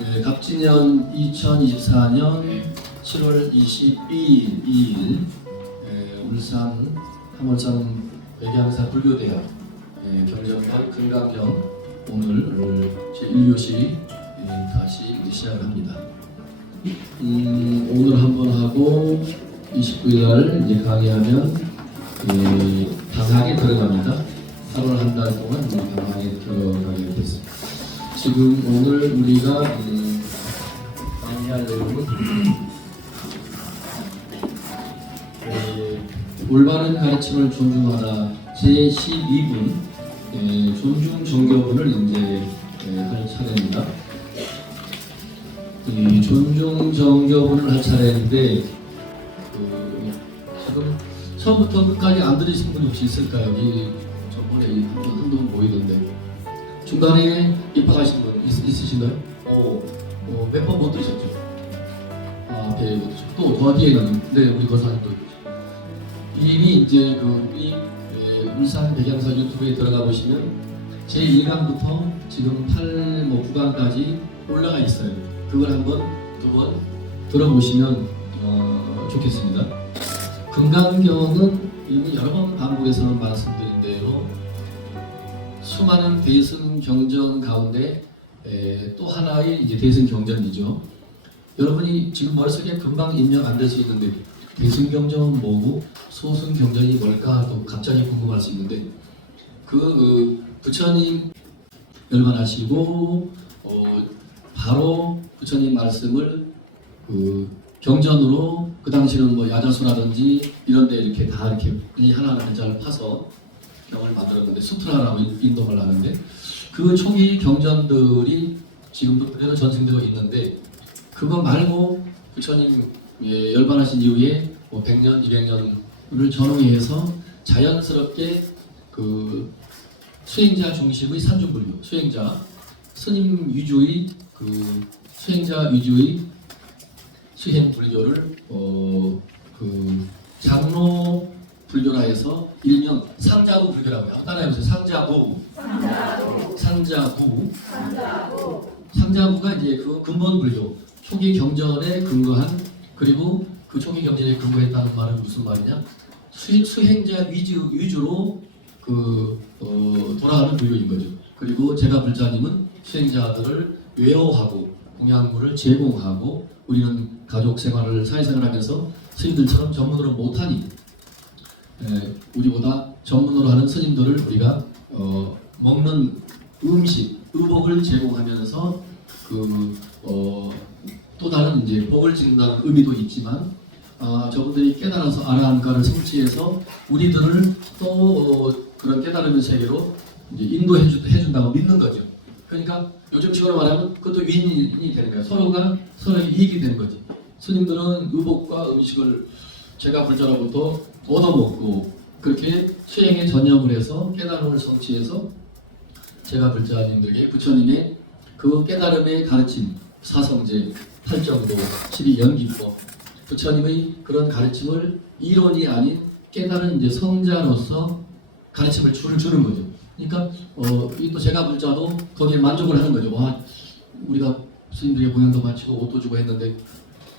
네, 갑진년 2024년 7월 22일 울산 함월산 백양사 불교대학 경전관 금강경 오늘 제1교시 다시 시작을 합니다. 오늘 한번 하고 29일날 이제 강의하면 방학에 들어갑니다. 8월 한 달 동안 방학에 들어가게 됐습니다. 지금 오늘 우리가 강의할 내용은 올바른 가르침을 존중하라 제12분 존중 정교분을 이제 할 차례입니다. 이 존중 정교분을 할 차례인데 지금 처음부터 끝까지 안 들으신 분 혹시 있을까요? 여기 저번에 한분 보이던데 중간에 입학하신 분 있으신가요? 몇 번 못 들으셨죠? 앞에 못 들으셨고 또 더 뒤에는 우리 거사님도 이미 이제 우리 울산 백양사 유튜브에 들어가 보시면 제 1강부터 지금 9강까지 올라가 있어요. 그걸 한번 두 번 들어보시면 좋겠습니다. 금강경은 이미 여러 번 반복해서 말씀드린 대로 수많은 대승 경전 가운데 또 하나의 이제 대승 경전이죠. 여러분이 지금 머릿속에 금방 입력 안 될 수 있는데 대승 경전은 뭐고 소승 경전이 뭘까 또 갑자기 궁금할 수 있는데 부처님 열반하시고 바로 부처님 말씀을 경전으로 그 당시는 뭐 야자수라든지 이런데 이렇게 다 이렇게 하나하나 글자를 파서 경을 만들었는데 수트라라고 인동을 하는데 그 초기 경전들이 지금도 그대로 전승되고 있는데 그거 말고 부처님 열반하신 이후에 100년, 200년을 전후해서 자연스럽게 수행자 중심의 산중불교, 수행자 스님 위주의 수행자 위주의 수행 불교를 장로 불교라 해서 일명 상자구 불교라고 해요. 따라해보세요. 상자구가 이제 그 근본 불교, 초기 경전에 근거한 그리고 그 초기 경전에 근거했다는 말은 무슨 말이냐? 수행자 위주로 돌아가는 불교인 거죠. 그리고 제가 불자님은 수행자들을 외워하고 공양물을 제공하고 우리는 가족 생활을 사회생활하면서 스님들처럼 전문으로 못하니 우리보다 전문으로 하는 스님들을 우리가 먹는 음식, 의복을 제공하면서 또 다른 이제 복을 짓는다는 의미도 있지만 저분들이 깨달아서 아라한가를 성취해서 우리들을 또 그런 깨달음의 세계로 이제 인도해 준다고 믿는 거죠. 그러니까 요즘 식으로 말하면 그것도 윈이 되는 거예요. 서로가 서로에게 이익이 되는 거지. 스님들은 의복과 음식을 제가 불자로부터 얻어먹고 그렇게 수행에 전념을 해서 깨달음을 성취해서 제가 불자님들에게 부처님의 그 깨달음의 가르침, 사성제, 팔정도, 12연기법, 부처님의 그런 가르침을 이론이 아닌 깨달은 이제 성자로서 가르침을 주는 거죠. 그러니까 또 제가 불자도 거기에 만족을 하는 거죠. 와, 우리가 스님들에게 공양도 바치고 옷도 주고 했는데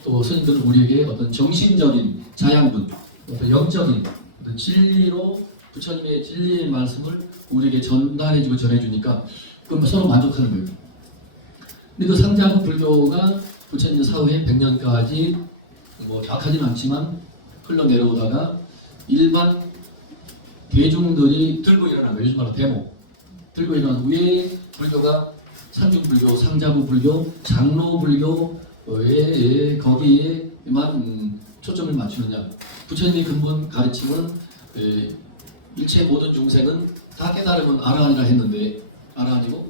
또 스님들은 우리에게 어떤 정신적인 자양분, 어떤 영적인 어떤 진리로 부처님의 진리의 말씀을 우리에게 전달해주고 전해주니까 그럼 서로 만족하는 거예요. 근데 그 상자구 불교가 부처님 사후에 100년까지 정확하지는 않지만 흘러내려오다가 일반 대중들이 들고 일어난 거예요. 요즘 말로 데모 들고 일어난 왜 불교가 산중불교, 상자구 불교, 장로 불교에 거기에만 초점을 맞추느냐. 부처님의 근본 가르침은 일체 모든 중생은 다 깨달으면 아라한이라 했는데 아라한이고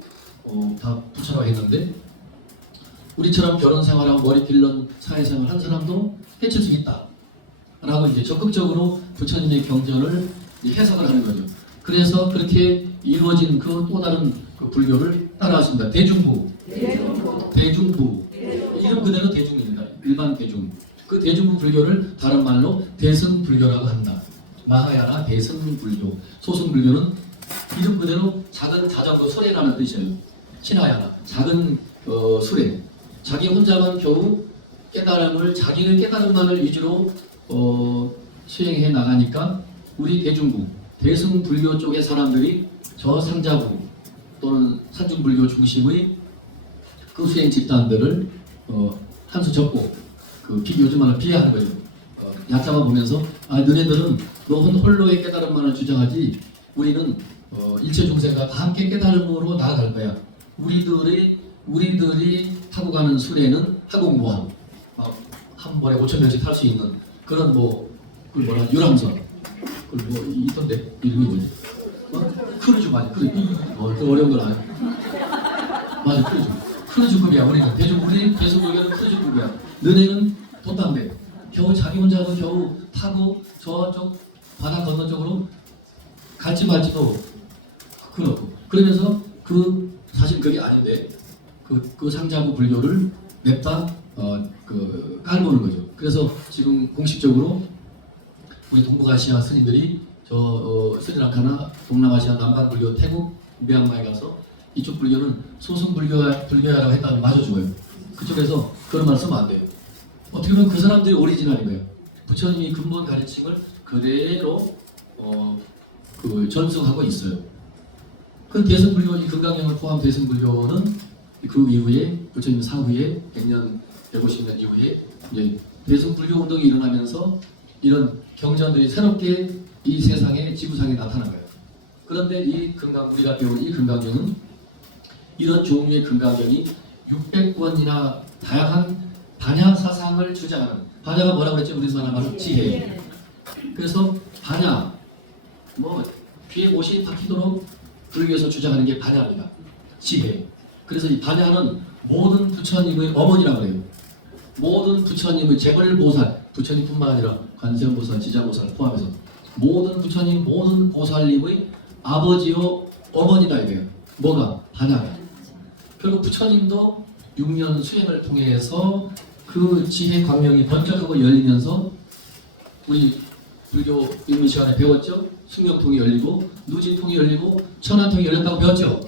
다 부처라고 했는데 우리처럼 결혼 생활하고 머리 길른 사회생활 한 사람도 해칠 수 있다 라고 이제 적극적으로 부처님의 경전을 해석을 하는 거죠. 그래서 그렇게 이루어진 그 또 다른 불교를 따라하십니다. 대중부. 이름 그대로 대중입니다. 일반 대중. 그 대중부 불교를 다른 말로 대승불교라고 한다. 마하야나 대승불교. 소승불교는 이름 그대로 작은 자전거 수레라는 뜻이에요. 신하야나 작은 수레. 자기 혼자만 겨우 깨달음을 자기의 깨달음만을 위주로 수행해 나가니까 우리 대중부 대승불교 쪽의 사람들이 저 상자부 또는 산중불교 중심의 그 수행 집단들을 한 수 접고 요즘 말로 비하하는 거죠. 얕잡아 보면서 너네들은 너 홀로의 깨달음만을 주장하지 우리는 일체 중생과 다 함께 깨달음으로 나아갈 거야. 우리들이 타고 가는 수레는 하공무한 한 번에 5,000명씩 탈 수 있는 그런 그걸 뭐라 유람선 그걸 있던데 이름이 뭐지? 크루즈 맞아. 크루즈. 그 어려운 걸 아네. 맞아. 크루즈급이야. 우리 대승불교는 크루즈급이야. 너네는 돛담배 겨우 자기 혼자도 겨우 타고 저쪽 바다 건너쪽으로 갈지 말지도 그렇고 그러면서 사실 그게 아닌데 그 상자부 불교를 냅다 깔보는 거죠. 그래서 지금 공식적으로 우리 동북아시아 스님들이 스리랑카나 동남아시아 남반불교 태국 미얀마에 가서 이쪽 불교는 소승불교라고 했다면 맞아 죽어요. 그쪽에서 그런 말 쓰면 안 돼요. 어떻게 보면 그 사람들이 오리지널인 거예요. 부처님이 근본 가르침을 그대로 전승하고 있어요. 그 대승불교, 이 금강경을 포함 대승불교는 그 이후에 부처님 사후에 100년, 150년 이후에 이제 대승불교 운동이 일어나면서 이런 경전들이 새롭게 이 세상에 지구상에 나타난 거예요. 그런데 우리가 배운 이 금강경은 이런 종류의 금강경이 600권이나 다양한 반야 사상을 주장하는 반야가 뭐라고 했죠? 우리나라 말로 지혜. 그래서 반야 귀에 못이 박히도록 불교에서 주장하는 게 반야입니다. 지혜. 그래서 이 반야는 모든 부처님의 어머니라고 해요. 모든 부처님의 재벌보살, 부처님뿐만 아니라 관세음보살, 지자보살 포함해서 모든 부처님, 모든 보살님의 아버지요 어머니다 이래요. 뭐가? 반야가. 결국 부처님도 6년 수행을 통해서 그 지혜 광명이 번쩍하고 열리면서 우리 불교 일문 시간에 배웠죠? 숙명통이 열리고 누진통이 열리고 천안통이 열렸다고 배웠죠?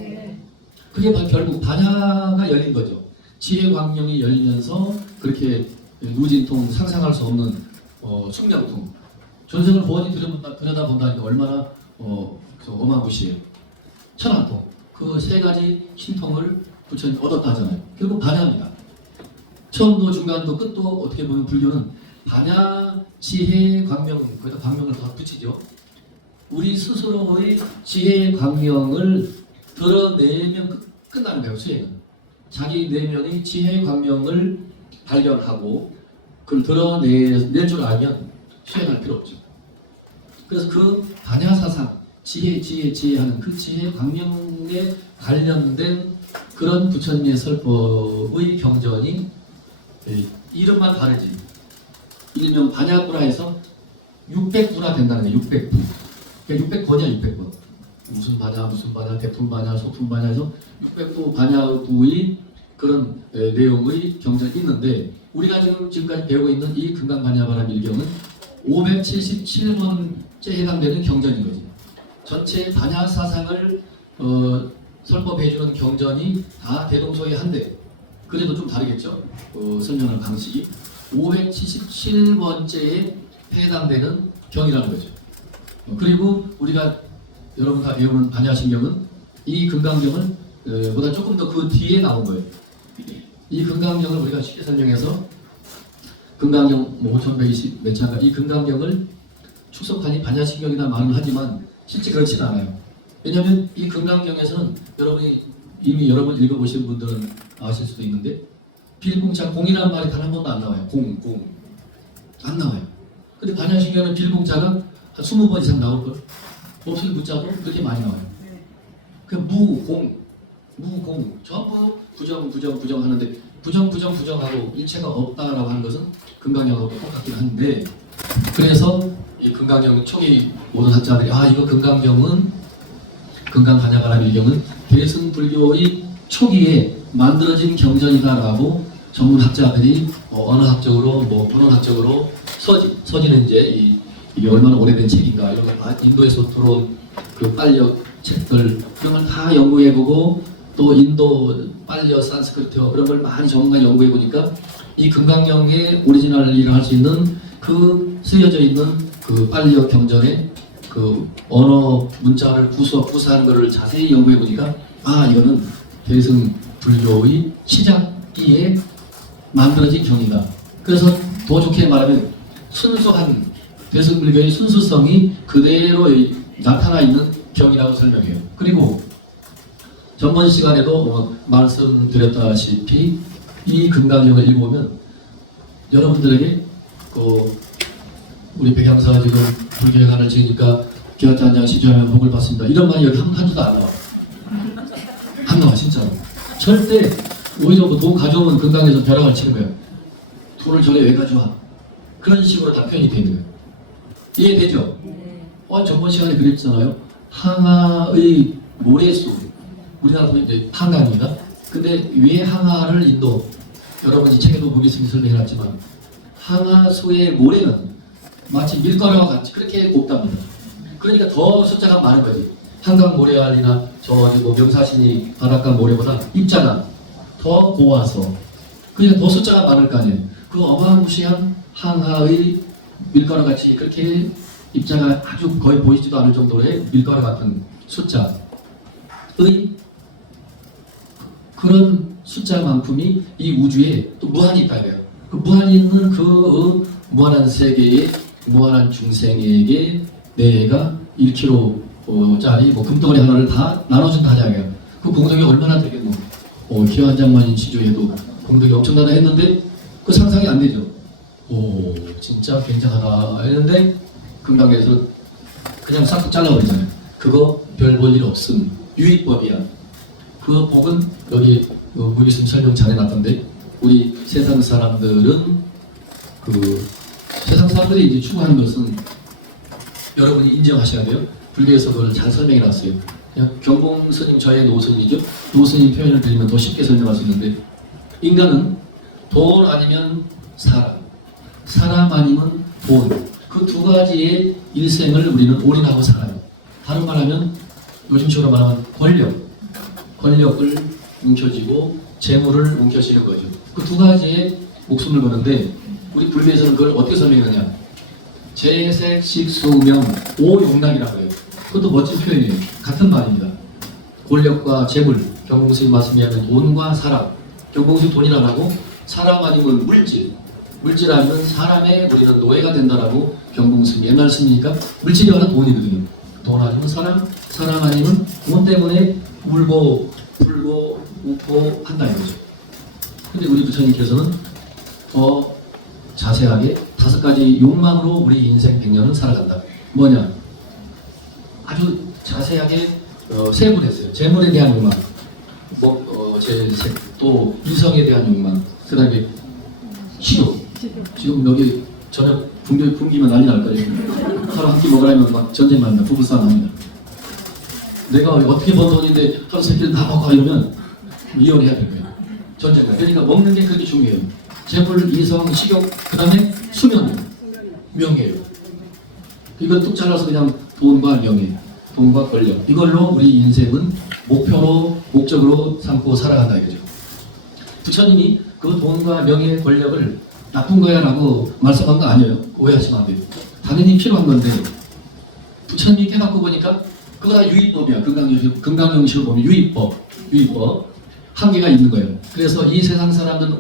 그게 결국 반야가 열린 거죠. 지혜 광명이 열리면서 그렇게 누진통 상상할 수 없는 숙명통 전생을 고원히 들여다본다니까 얼마나 어마무시해요. 천안통 그 세 가지 신통을 부처님 얻었다 하잖아요. 결국 반야입니다. 처음도 중간도 끝도 어떻게 보면 불교는 반야, 지혜, 광명, 거기다 광명을 더 붙이죠. 우리 스스로의 지혜, 광명을 드러내면 끝나는 거예요. 수행은 자기 내면의 지혜, 광명을 발견하고 그걸 드러낼 줄 알면 수행할 필요 없죠. 그래서 그 반야 사상, 지혜 하는 그 지혜, 광명에 관련된 그런 부처님의 설법의 경전이 이름만 다르지 일명 반야구라 해서 600구나 된다는 거예요. 600구. 그러니까 600권이야 600권. 무슨 반야, 대품 반야, 소품 반야 해서 600구 반야구의 그런 내용의 경전이 있는데 우리가 지금까지 배우고 있는 이 금강반야바람 일경은 577번째 해당되는 경전인 거지. 전체 반야 사상을 설법해주는 경전이 다 대동소이한데 그래도 좀 다르겠죠? 설명하는 방식이 577번째에 해당되는 경이라는 거죠. 그리고 우리가 여러분 다 배우는 반야신경은 이 금강경을 보다 조금 더 그 뒤에 나온 거예요. 이 금강경을 우리가 쉽게 설명해서 금강경 5120 몇 차가 이 금강경을 축소판이 반야신경이다 말을 하지만 실제 그렇지는 않아요. 왜냐하면 이 금강경에서는 이미 여러 번 읽어보신 분들은 아실 수도 있는데 빌공자 공이라는 말이 단 한 번도 안 나와요. 공 안 나와요. 근데 반야신경은 빌공자가 한 20번 이상 나올걸. 몹쓸 문자도 그렇게 많이 나와요. 그냥 무공 전부 부정 하는데 부정하고 일체가 없다라고 하는 것은 금강경하고 똑같긴 한데 그래서 이 금강경 초기 모든 학자들이 이거 금강반야바람 일경은 대승불교의 초기에 만들어진 경전이다라고 전문 학자들이 언어학적으로 문헌학적으로 서지는 이제 이게 얼마나 오래된 책인가 이런 거 인도에서 들어온 그 빨력 책들 그런 걸 다 연구해보고 또 인도 빨려 산스크리트어 그런 걸 많이 전문가 연구해 보니까 이 금강경의 오리지널이라 할 수 있는 그 쓰여져 있는 그 빨려 경전의 그 언어 문자를 구사하는 것을 자세히 연구해 보니까 아 이거는 대승 불교의 시작기에 만들어진 경이다. 그래서 더 좋게 말하면 순수한 대승 불교의 순수성이 그대로 나타나 있는 경이라고 설명해요. 그리고 전번 시간에도 말씀드렸다시피 이 금강경을 읽어보면 여러분들에게 우리 백양사 지금 불교회관을 지으니까 기와자 한장 시주하면 복을 받습니다. 이런 말이 여기 한 줄도 안 나와. 안 나와 진짜로. 절대 오히려 돈 가져오면 금강에서 벼락을 치는 거예요. 돈을 절에 왜 가져와? 그런 식으로 답변이 되는 거예요. 이해되죠? 전번 시간에 그랬잖아요. 항하의 모래수, 우리나라 보면 이제 한강입니다. 근데 왜 항하를 인도, 여러분이 책에도 보기 있으면 설명해놨지만 항하수의 모래는 마치 밀가루와 같이 그렇게 곱답니다. 그러니까 더 숫자가 많은 거지. 한강 모래알이나 명사신이 바닷가 모래보다 입자가 더 고와서 그러니까 더 숫자가 많을 거 아니에요. 그 어마무시한 항하의 밀가루 같이 그렇게 입자가 아주 거의 보이지도 않을 정도의 밀가루 같은 숫자의 그런 숫자만큼이 이 우주에 또 무한히 있다 이거예요. 그 무한히 있는 그 무한한 세계에 무한한 중생에게 내가 1kg짜리 금덩어리 하나를 다 나눠준다 하자고요. 그 공덕이 얼마나 되겠노? 기환장만인 지조에도 공덕이 엄청나다 했는데 그 상상이 안 되죠. 오 진짜 굉장하다 했는데 금강에서 그냥 싹둑 잘라버리잖아요. 그거 별 볼 일 없음. 유익법이야. 그 복은 여기 무기심 설명 잘 해놨던데 우리 세상 사람들은 세상 사람들이 이제 추구하는 것은 여러분이 인정하셔야 돼요. 불교에서 그걸 잘 설명해놨어요. 그냥 경봉 스님 저의 노스님이죠. 노스님 표현을 드리면 더 쉽게 설명할 수 있는데 인간은 돈 아니면 사람, 사람 아니면 돈. 그 두 가지의 일생을 우리는 올인하고 살아요. 다른 말하면 요즘식으로 말하면 권력을 뭉쳐쥐고 재물을 뭉쳐쥐는 거죠. 그 두 가지에 목숨을 거는데 우리 불교에서는 그걸 어떻게 설명하냐? 재색, 식수명, 오용락이라고 해요. 그것도 멋진 표현이에요. 같은 말입니다. 권력과 재물, 경봉스님 말씀이 하면 돈과 사람, 경봉스님 돈이라고 하고 사람 아니면 물질 아니면 사람의 우리는 노예가 된다라고 경봉스님 옛날 스님이니까 물질이 하나 돈이거든요. 돈 아니면 사람, 사람 아니면 돈 때문에 울고 불고 웃고 한다 이거죠. 근데 우리 부처님께서는 더 자세하게 5가지 욕망으로 우리 인생 100년은 살아간다. 뭐냐? 아주 자세하게 세분했어요. 재물에 대한 욕망, 또 이성에 대한 욕망, 그 다음에 식욕. 지금 여기 저녁 굶기면 난리 날 거예요. 하루 한 끼 먹으려면 막 전쟁 만나, 부부싸움 합니다. 내가 어떻게 번 돈인데 하루 세 끼를 다 먹고 이러면 이혼해야 될 거예요. 전쟁 나. 그러니까 먹는 게 그렇게 중요해요. 재물, 이성, 식욕, 그 다음에 수면, 명예예요. 이걸 뚝 잘라서 그냥 돈과 명예, 돈과 권력. 이걸로 우리 인생은 목적으로 삼고 살아간다 이거죠. 부처님이 그 돈과 명예, 권력을 나쁜 거야 라고 말씀한 거 아니에요. 오해하시면 안 돼요. 당연히 필요한 건데 부처님이 깨닫고 보니까 그거 다 유의법이야. 금강경식으로 보면 유의법 한계가 있는 거예요. 그래서 이 세상 사람들은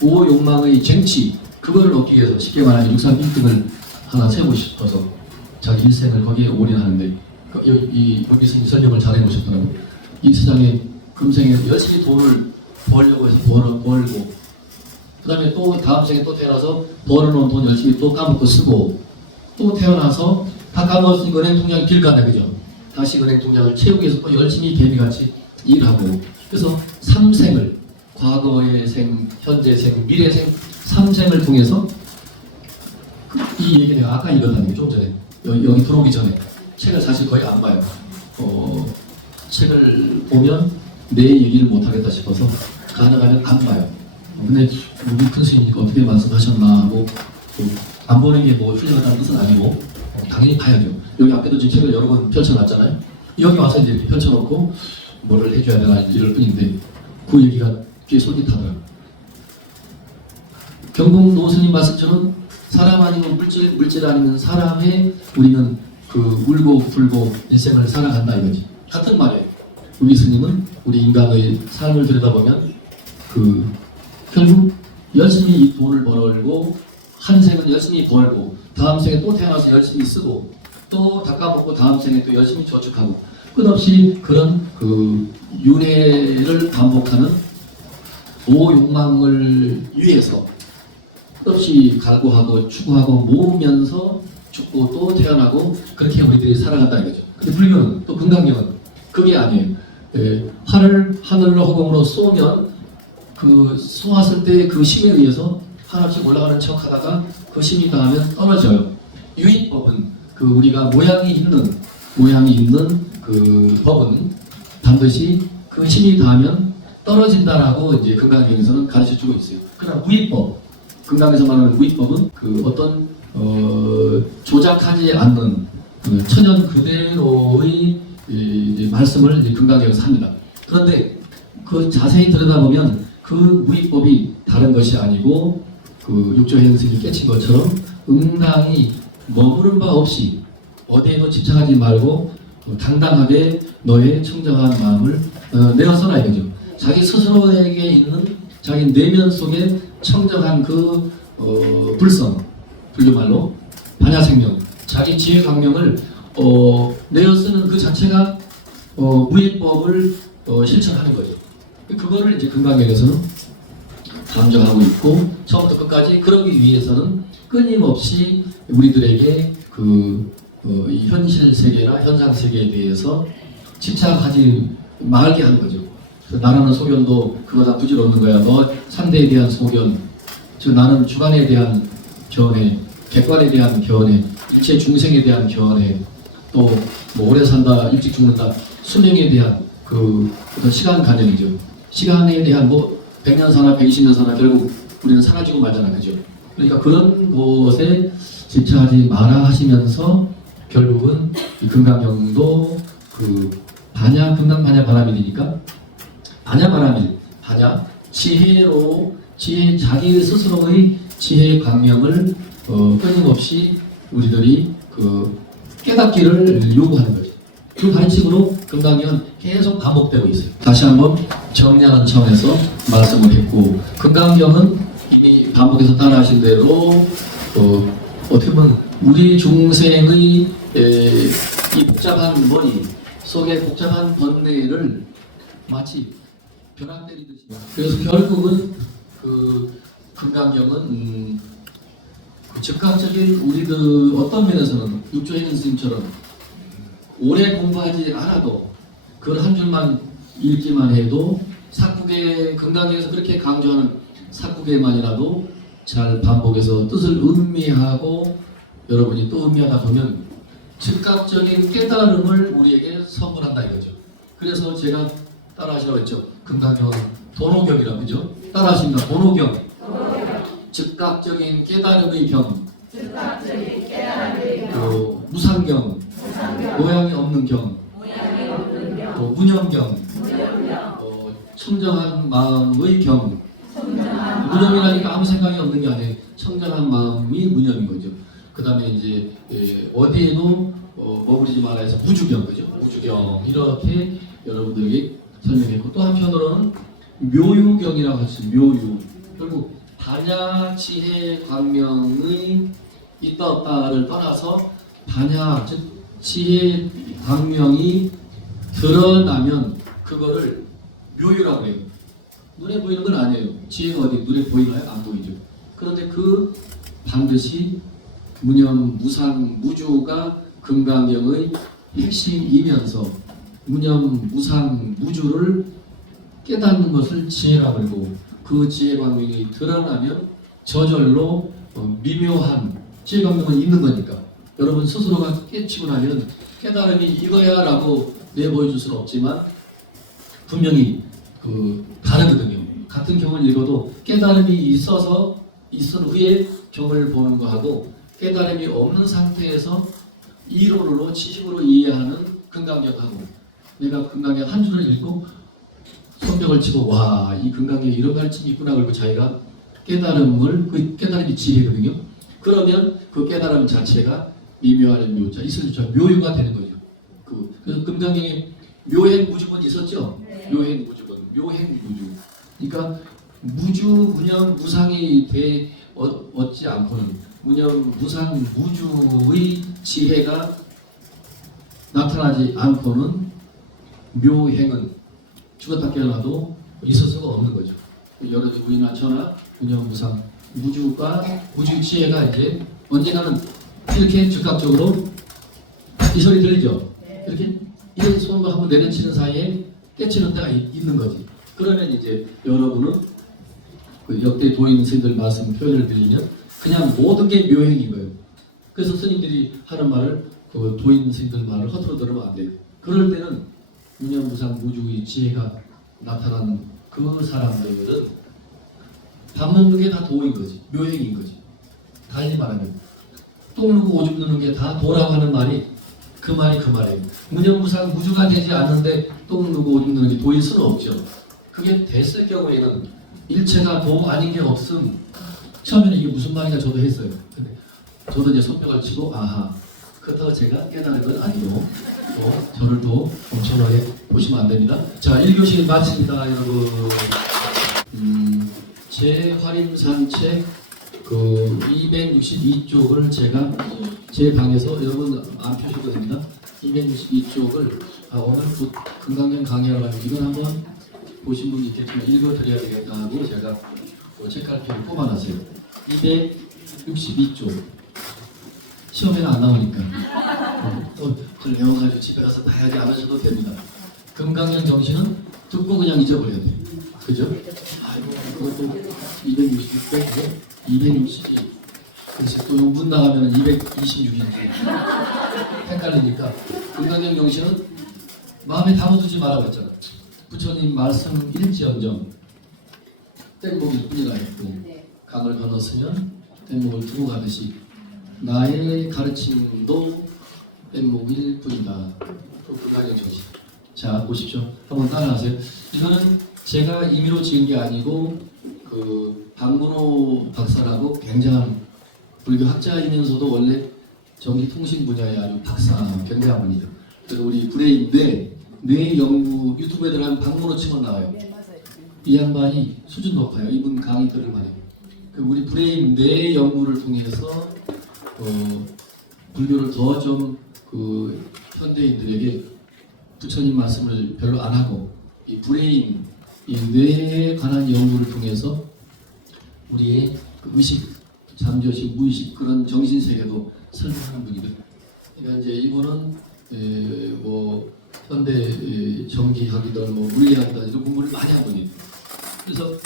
오욕망의 쟁취 그거를 얻기 위해서 쉽게 말하면 육상 1등을 하나 세우고 싶어서 자기 일생을 거기에 올인하는데 이 여기서 설명을 잘 해놓으셨더라고요. 이 세상에 금생에 열심히 돈을 벌려고 해서 벌고 그 다음에 또 다음 생에 또 태어나서 벌어놓은 돈 열심히 또 까먹고 쓰고 또 태어나서 다 까먹었으니 은행 통장이 빌간다 그죠? 다시 은행 통장을 채우기 위해서 또 열심히 개미같이 일하고 그래서 3생을 과거의 생, 현재 생, 미래 생 3생을 통해서 이 얘기 내가 아까 읽었다는 좀 전에 여기 들어오기 전에 책을 사실 거의 안 봐요. 책을 보면 내 얘기를 못하겠다 싶어서 가능하면 안 봐요. 근데 우리 큰 스님이 어떻게 말씀하셨나 하고 안 보는 게 뭐 훌륭하다는 뜻은 아니고 당연히 봐야죠. 여기 앞에도 지금 책을 여러 번 펼쳐놨잖아요. 여기 와서 이제 이렇게 펼쳐놓고 뭐를 해줘야 되나 이럴 뿐인데 그 얘기가 꽤 솔깃하더라고요. 경복 노스님 말씀처럼 사람 아니면 물질, 물질 아니면 사람에 우리는 그 울고 불고 일생을 살아간다 이거지. 같은 말이에요. 우리 스님은 우리 인간의 삶을 들여다보면 그 결국 열심히 이 돈을 벌고 한 생은 열심히 벌고 다음 생에 또 태어나서 열심히 쓰고 또 닦아먹고 다음 생에 또 열심히 저축하고 끝없이 그런 그 윤회를 반복하는 도욕망을 위해서 끝없이 갈구하고 추구하고 모으면서 죽고 또 태어나고 그렇게 우리들이 살아간다 이거죠. 근데 불교는 또 금강경은 그게 아니에요. 활을 하늘로 허공으로 쏘면 그 쏘았을 때 그 힘에 의해서 하나씩 올라가는 척 하다가 그 힘이 닿으면 떨어져요. 유인법은 그 우리가 모양이 있는 그 법은 반드시 그 힘이 닿으면 떨어진다라고 이제 금강경에서는 가르쳐 주고 있어요. 그러나 무위법, 금강에서 말하는 무위법은 그 어떤 조작하지 않는 그 천연 그대로의 이제 말씀을 이제 금강경에서 합니다. 그런데 그 자세히 들여다보면 그 무위법이 다른 것이 아니고 그 육조행승이 깨친 것처럼 응당히 머무른 바 없이 어디에도 집착하지 말고 당당하게 너의 청정한 마음을 내어서라 이거죠. 자기 스스로에게 있는 자기 내면 속에 청정한 그 불성, 불교말로 반야생명, 자기 지혜 강명을 내어쓰는 그 자체가 무예법을 실천하는 거죠. 그거를 이제 금강경에서는 강조하고 있고 처음부터 끝까지 그러기 위해서는 끊임없이 우리들에게 이 현실 세계나 현상 세계에 대해서 집착하지 말게 하는 거죠. 나라는 소견도 그거 다 부질없는 거야. 너 상대에 대한 소견, 즉 나는 주관에 대한 견해, 객관에 대한 견해, 일체 중생에 대한 견해, 또 뭐 오래 산다, 일찍 죽는다, 수명에 대한 그 어떤 시간 관념이죠. 시간에 대한 뭐 100년 사나 120년 사나 결국 우리는 사라지고 말잖아, 그죠? 그러니까 그런 것에 집착하지 마라 하시면서 결국은 이 금강경도 그 반야, 금강 반야 바라밀이니까 반야 바라밀, 반야 지혜로 자기 스스로의 지혜 강명을 끊임없이 우리들이 그 깨닫기를 요구하는 거죠. 그 가르침으로 금강경은 계속 반복되고 있어요. 다시 한번 정리하는 차원에서 말씀을 했고, 금강경은 이미 반복해서 따라하신 대로 어떻게 보면 우리 중생의 이 복잡한 머리 속에 복잡한 번뇌를 마치 벼락 때리듯이, 그래서 결국은 그 금강경은 즉각적인 우리들 어떤 면에서는 육조행인 스님처럼 오래 공부하지 않아도 그 한 줄만 읽기만 해도 사국의 금강경에서 그렇게 강조하는 사국에만이라도 잘 반복해서 뜻을 음미하고 여러분이 또 음미하다 보면 즉각적인 깨달음을 우리에게 선물한다 이거죠. 그래서 제가 따라하시라고 했죠. 금강경은 도노경이라고 그죠? 따라하십니다. 도노경. 즉각적인 깨달음의 경. 또 무상경. 모양이 없는 경. 또 무념경. 청정한 마음의 경. 무념이라니까 아무 생각이 없는 게 아니에요. 청정한 마음이 무념인 거죠. 그 다음에 이제 어디에도 머무르지 말아 해서 무주경, 그죠? 무주경 이렇게 여러분들에게 설명했고, 또 한편으로는 묘유경이라고 하죠. 묘유. 결국 반야 지혜 광명의 있다 없다를 떠나서 반야 즉 지혜 광명이 드러나면 그거를 묘유라고 해요. 눈에 보이는 건 아니에요. 지혜가 어디 눈에 보이나요? 안 보이죠. 그런데 그 반드시 무념, 무상, 무주가 금강경의 핵심이면서 무념, 무상, 무주를 깨닫는 것을 지혜라고 그러고, 그 지혜 광명이 드러나면 저절로 미묘한 지혜 광명은 있는 거니까 여러분 스스로가 깨치고 나면 깨달음이 이거야 라고 내보여줄 수는 없지만 분명히 다르거든요. 같은 경을 읽어도 깨달음이 있은 후에 경을 보는 거하고 깨달음이 없는 상태에서 이론으로 지식으로 이해하는 금강경하고 내가 금강경 한 줄을 읽고 손뼉을 치고 와, 이 금강경에 이런 가르침이 있구나. 그리고 자기가 깨달음을, 그 깨달음이 지혜거든요. 그러면 그 깨달음 자체가 미묘하는 묘자, 이슬주자, 묘유가 되는 거죠. 그래서 금강경에 묘행무주본이 있었죠. 네. 묘행무주본, 묘행무주. 그러니까 무주, 무념, 무상이 얻지 않고는 무념, 무상, 무주의 지혜가 나타나지 않고는 묘행은 죽었다 깨어나도 있을 수가 없는 거죠. 여러 우이나 천하, 무념, 무상, 무주의 지혜가 이제 언젠가는 이렇게 즉각적으로 이 소리 들리죠? 이렇게 이 손을 한번 내려치는 사이에 깨치는 때가 있는 거지. 그러면 이제 여러분은 그 역대 도인 스님들 말씀 표현을 드리면 그냥 모든 게 묘행인 거예요. 그래서 스님들이 하는 말을 그 도인 스님들 말을 허투루 들으면 안 돼요. 그럴 때는 무념무상 무주의 지혜가 나타난 그 사람들은 밥 먹는 게 다 도인 거지, 묘행인 거지. 달리 말하면 똥 누고 오줌 누는 게 다 도라고 하는 말이 그 말이에요. 무념무상 무주가 되지 않는데 똥 누고 오줌 누는 게 도일 수는 없죠. 그게 됐을 경우에는 일체가 도 아닌 게 없음. 처음에는 이게 무슨 말인가 저도 했어요. 근데 저도 이제 손뼉을 치고 아하, 그렇다고 제가 깨달은 건 아니고 또 저를 또 엄청나게 보시면 안 됩니다. 자, 1교시 마칩니다, 여러분. 제 활임산책 그 262쪽을 제가 제 방에서 여러분 안 펴셔도 됩니다. 262쪽을 오늘 금강경 강의하러 가면 이건 한번 보신 분이 있겠지만 읽어드려야 되겠다 하고 제가 책갈피를 뽑아놨어요. 262쪽 시험에는 안 나오니까 또 그걸 외워가지고 집에 가서 봐야지 안 하셔도 됩니다. 금강경 정신은 듣고 그냥 잊어버려야 돼요. 그죠? 아이고 그것도 260배 262 그래서 또 문 나가면 226인지 헷갈리니까 금강경 정신은 마음에 담아두지 말라고 했잖아. 부처님 말씀 일지언정 뗏목일 뿐이라 했고 강을 건넜으면 뗏목을 두고 가듯이 나의 가르침도 뗏목일 뿐이다. 또 금강경 정신. 자 보십시오. 한번 따라하세요. 이거는 제가 임의로 지은 게 아니고 그 박문호 박사라고 굉장한 불교 학자이면서도 원래 전기통신 분야의 아주 박사 굉장한 분이죠. 그래서 우리 브레인 뇌 연구 유튜브에 들어가면 박문호 치면 나와요. 네, 맞아요. 이 양반이 수준 높아요. 이분 강의 들을만 해요. 그 우리 브레인 뇌 연구를 통해서 불교를 더 좀 그 현대인들에게 부처님 말씀을 별로 안 하고 이 브레인 이 뇌에 관한 연구를 통해서 우리의 그 의식, 잠재의식, 무의식 그런 정신 세계도 설명하는 분이거든요. 그러니까 이제 이분은 뭐 현대 전기학이든 뭐 물리학이든 이런 공부를 많이 한 분이에요. 그래서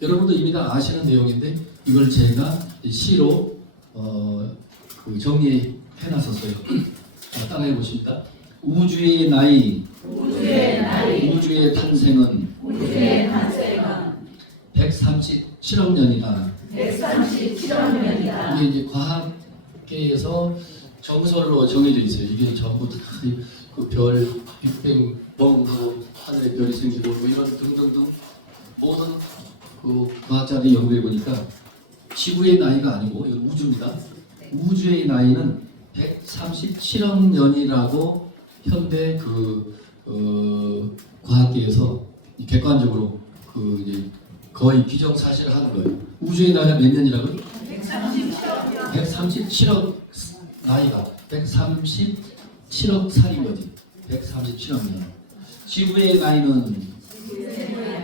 여러분도 이미 다 아시는 내용인데 이걸 제가 시로 그 정리해 놨었어요. 따라해 보십니다. 우주의 나이, 우주의 탄생은 137억 년이다. 137억 년이다. 이게 이제 과학계에서 정설로 정해져 있어요. 이게 전부 다 그 별, 빅뱅, 멍도 하늘에 별이 생기고 뭐 이런 등등등 모든 그 과학자들이 연구해 보니까 지구의 나이가 아니고 이건 우주입니다. 우주의 나이는 137억 년이라고 현대 과학계에서 객관적으로 그 이제 거의 기정사실을 하는 거예요. 우주의 나이가 몇 년이라고요? 137억 나이가 137억 살인 거지. 137억 년. 지구의 나이는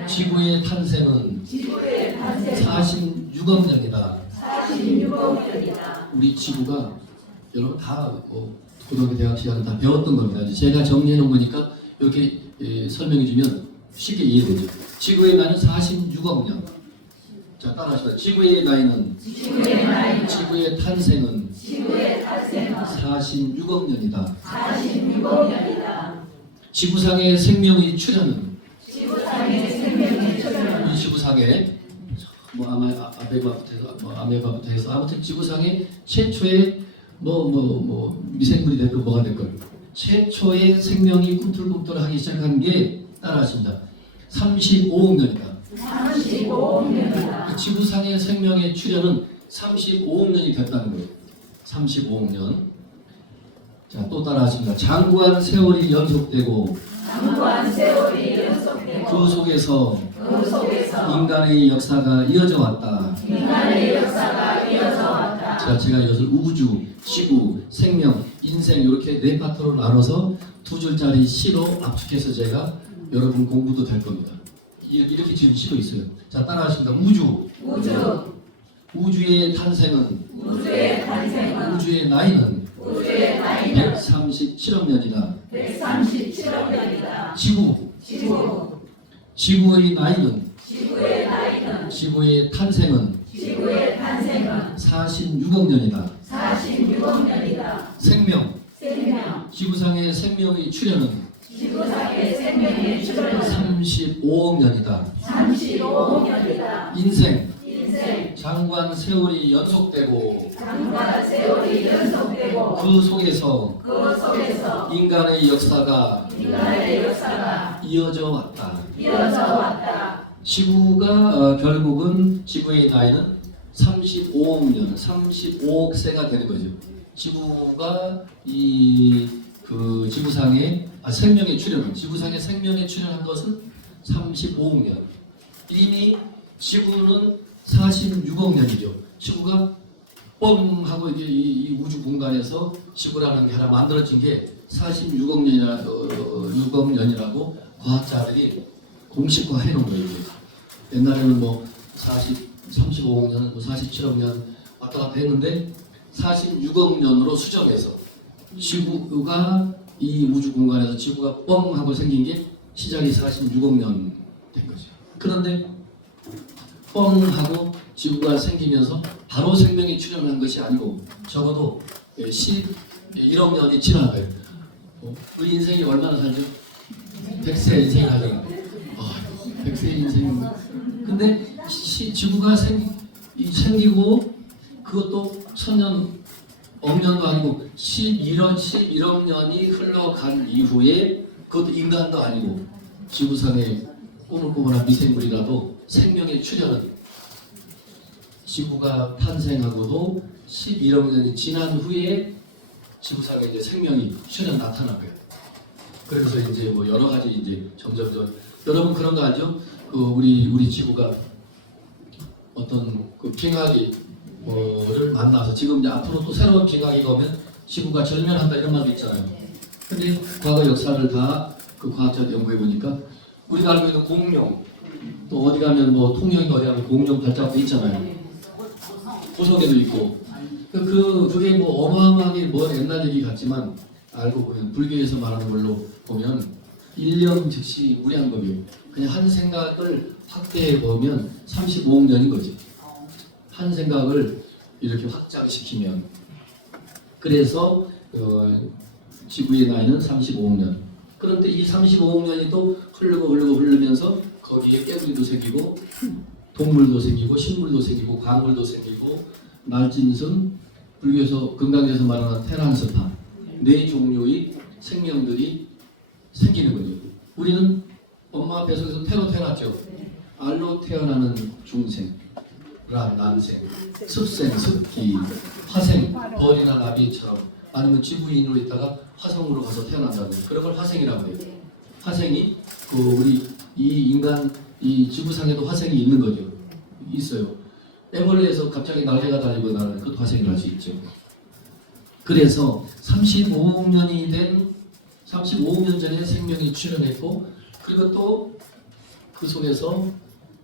지구의 탄생은 46억 년이다. 우리 지구가 여러분 다 고등학교 대학 시절에 다 배웠던 겁니다. 제가 정리해 놓은 거니까 이렇게 설명해 주면 쉽게 이해되죠. 지구의 나이는 46억 년. 자 따라하시다. 지구의 나이는 지구의 탄생은 46억 년이다. 지구상의 생명의 출현은 이 지구상에 뭐 아메바부터 해서 아무튼 지구상의 최초의 뭐 미생물이 됐건 뭐가 됐건 최초의 생명이 꿈틀꿈틀하기 시작한 게 따라하십니다. 35억 년이다. 35억 년이다. 지구상의 생명의 출현은 35억 년이 됐다는 거예요. 35억 년. 자, 또 따라하십니다. 장구한 세월이 연속되고 장구한 세월이 연속되고 그 속에서 그 속에서 인간의 역사가 이어져 왔다. 인간의 역사가 이어져 왔다. 자, 제가 이것을 우주, 지구, 생명, 인생 이렇게 네 파트로 나눠서 두 줄짜리 시로 압축해서 제가 여러분 공부도 될 겁니다. 이렇게 지은 시도 있어요. 자, 따라하십니다. 우주. 우주의 탄생은 우주의 탄생은 우주의 나이는 우주의 나이는 137억 년이다. 137억 년이다. 지구. 지구. 지구의 나이는 지구의 나이는 지구의 탄생은 지구의 탄생은 46억 년이다. 46억 년이다. 생명. 생명. 지구상의 생명의 출현은 지구상의 생명의 출현은 35억 년이다. 35억 년이다. 인생. 인생. 장관 세월이 연속되고 장과 세월이 연속되고 그 속에서 그 속에서 인간의 역사가 인간의 역사가 이어져 왔다. 이어져 왔다. 지구가 결국은 지구의 나이는 35억 년, 35억 세가 되는 거죠. 지구가 그 지구상의 생명의 출현은 지구상의 생명의 출현한 것은 35억 년. 이미 지구는 46억 년이죠. 지구가 뻥 하고 이게 이 우주 공간에서 지구라는 게 하나 만들어진 게 46억 년이라 6억 년이라고 과학자들이 공식화 해놓은 거예요. 이게. 옛날에는 뭐 35억 년, 뭐 47억 년 왔다 갔다 했는데 46억 년으로 수정해서 지구가 이 우주 공간에서 지구가 뻥 하고 생긴 게 시작이 46억 년 된 거죠. 그런데 뻥 하고 지구가 생기면서 바로 생명이 출현한 것이 아니고 적어도 11억 년이 지난 거예요. 우리 인생이 얼마나 살죠? 100세 인생이 살죠. 100세 인생. 근데 지구가 생기고 그것도 천년, 억년도 아니고 11억 년이 흘러간 이후에 그것도 인간도 아니고 지구상의 꼬물꼬물한 미생물이라도 생명의 출현은 지구가 탄생하고도 11억 년이 지난 후에 지구상에 이제 생명이 출현 나타난 거예요. 그래서 이제 뭐 여러 가지 이제 점점점 여러분 그런 거 알죠? 그 우리 지구가 어떤 그 빙하기를 만나서 지금 이제 앞으로 또 새로운 빙하기가 오면 지구가 절멸한다 이런 말도 있잖아요. 근데 과거 역사를 다 그 과학자들 연구해 보니까 우리가 알고 있는 공룡 또 어디 가면 뭐 통영이 어디 가면 공룡 발자국도 있잖아요. 고성에도 있고 그게 뭐 어마어마하게 뭐 옛날 얘기 같지만 알고 보면 불교에서 말하는 걸로 보면 일념 즉시 무량 법이에요. 그냥 한 생각을 확대해 보면 35억 년인 거지. 한 생각을 이렇게 확장시키면 그래서 지구의 나이는 35억 년. 그런데 이 35억 년이 또 흐르면서 거기에 깨구리도 생기고 동물도 생기고 식물도 생기고 광물도 생기고 말짐승 불교에서 금강에서 말하는 테란스파 네 종류의 생명들이 생기는 거죠. 우리는 엄마 뱃속에서 태어났죠. 알로 태어나는 중생, 난생, 습생, 습기, 화생, 벌이나 나비처럼 아니면 지구인으로 있다가 화성으로 가서 태어난다는 거예요. 그런 걸 화생이라고 해요. 화생이 우리 이 인간 이 지구상에도 화생이 있는 거죠. 있어요. 애벌레에서 갑자기 날개가 달리고 나는 그 화생을 할 수 있죠. 그래서 35억 년이 된 35억 년 전에 생명이 출현했고 그리고 또 그 속에서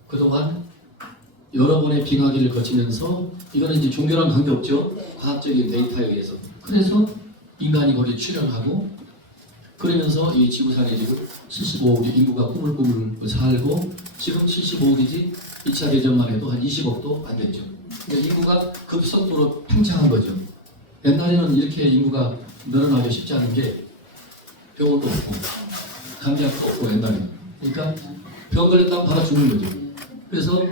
그동안 여러 번의 빙하기를 거치면서 이거는 이제 종교랑 관계없죠. 과학적인 데이터에 의해서. 그래서 인간이 거기에 출현하고 그러면서 이 지구상에 지금 75억의 인구가 꾸물꾸물 살고 지금 75억이지 2차 대전만 해도 한 20억도 안 됐죠. 그러니까 인구가 급속도로 팽창한 거죠. 옛날에는 이렇게 인구가 늘어나기 쉽지 않은 게 병원도 없고 감기약도 없고 옛날에. 그러니까 병 걸렸다면 바로 죽는 거죠. 그래서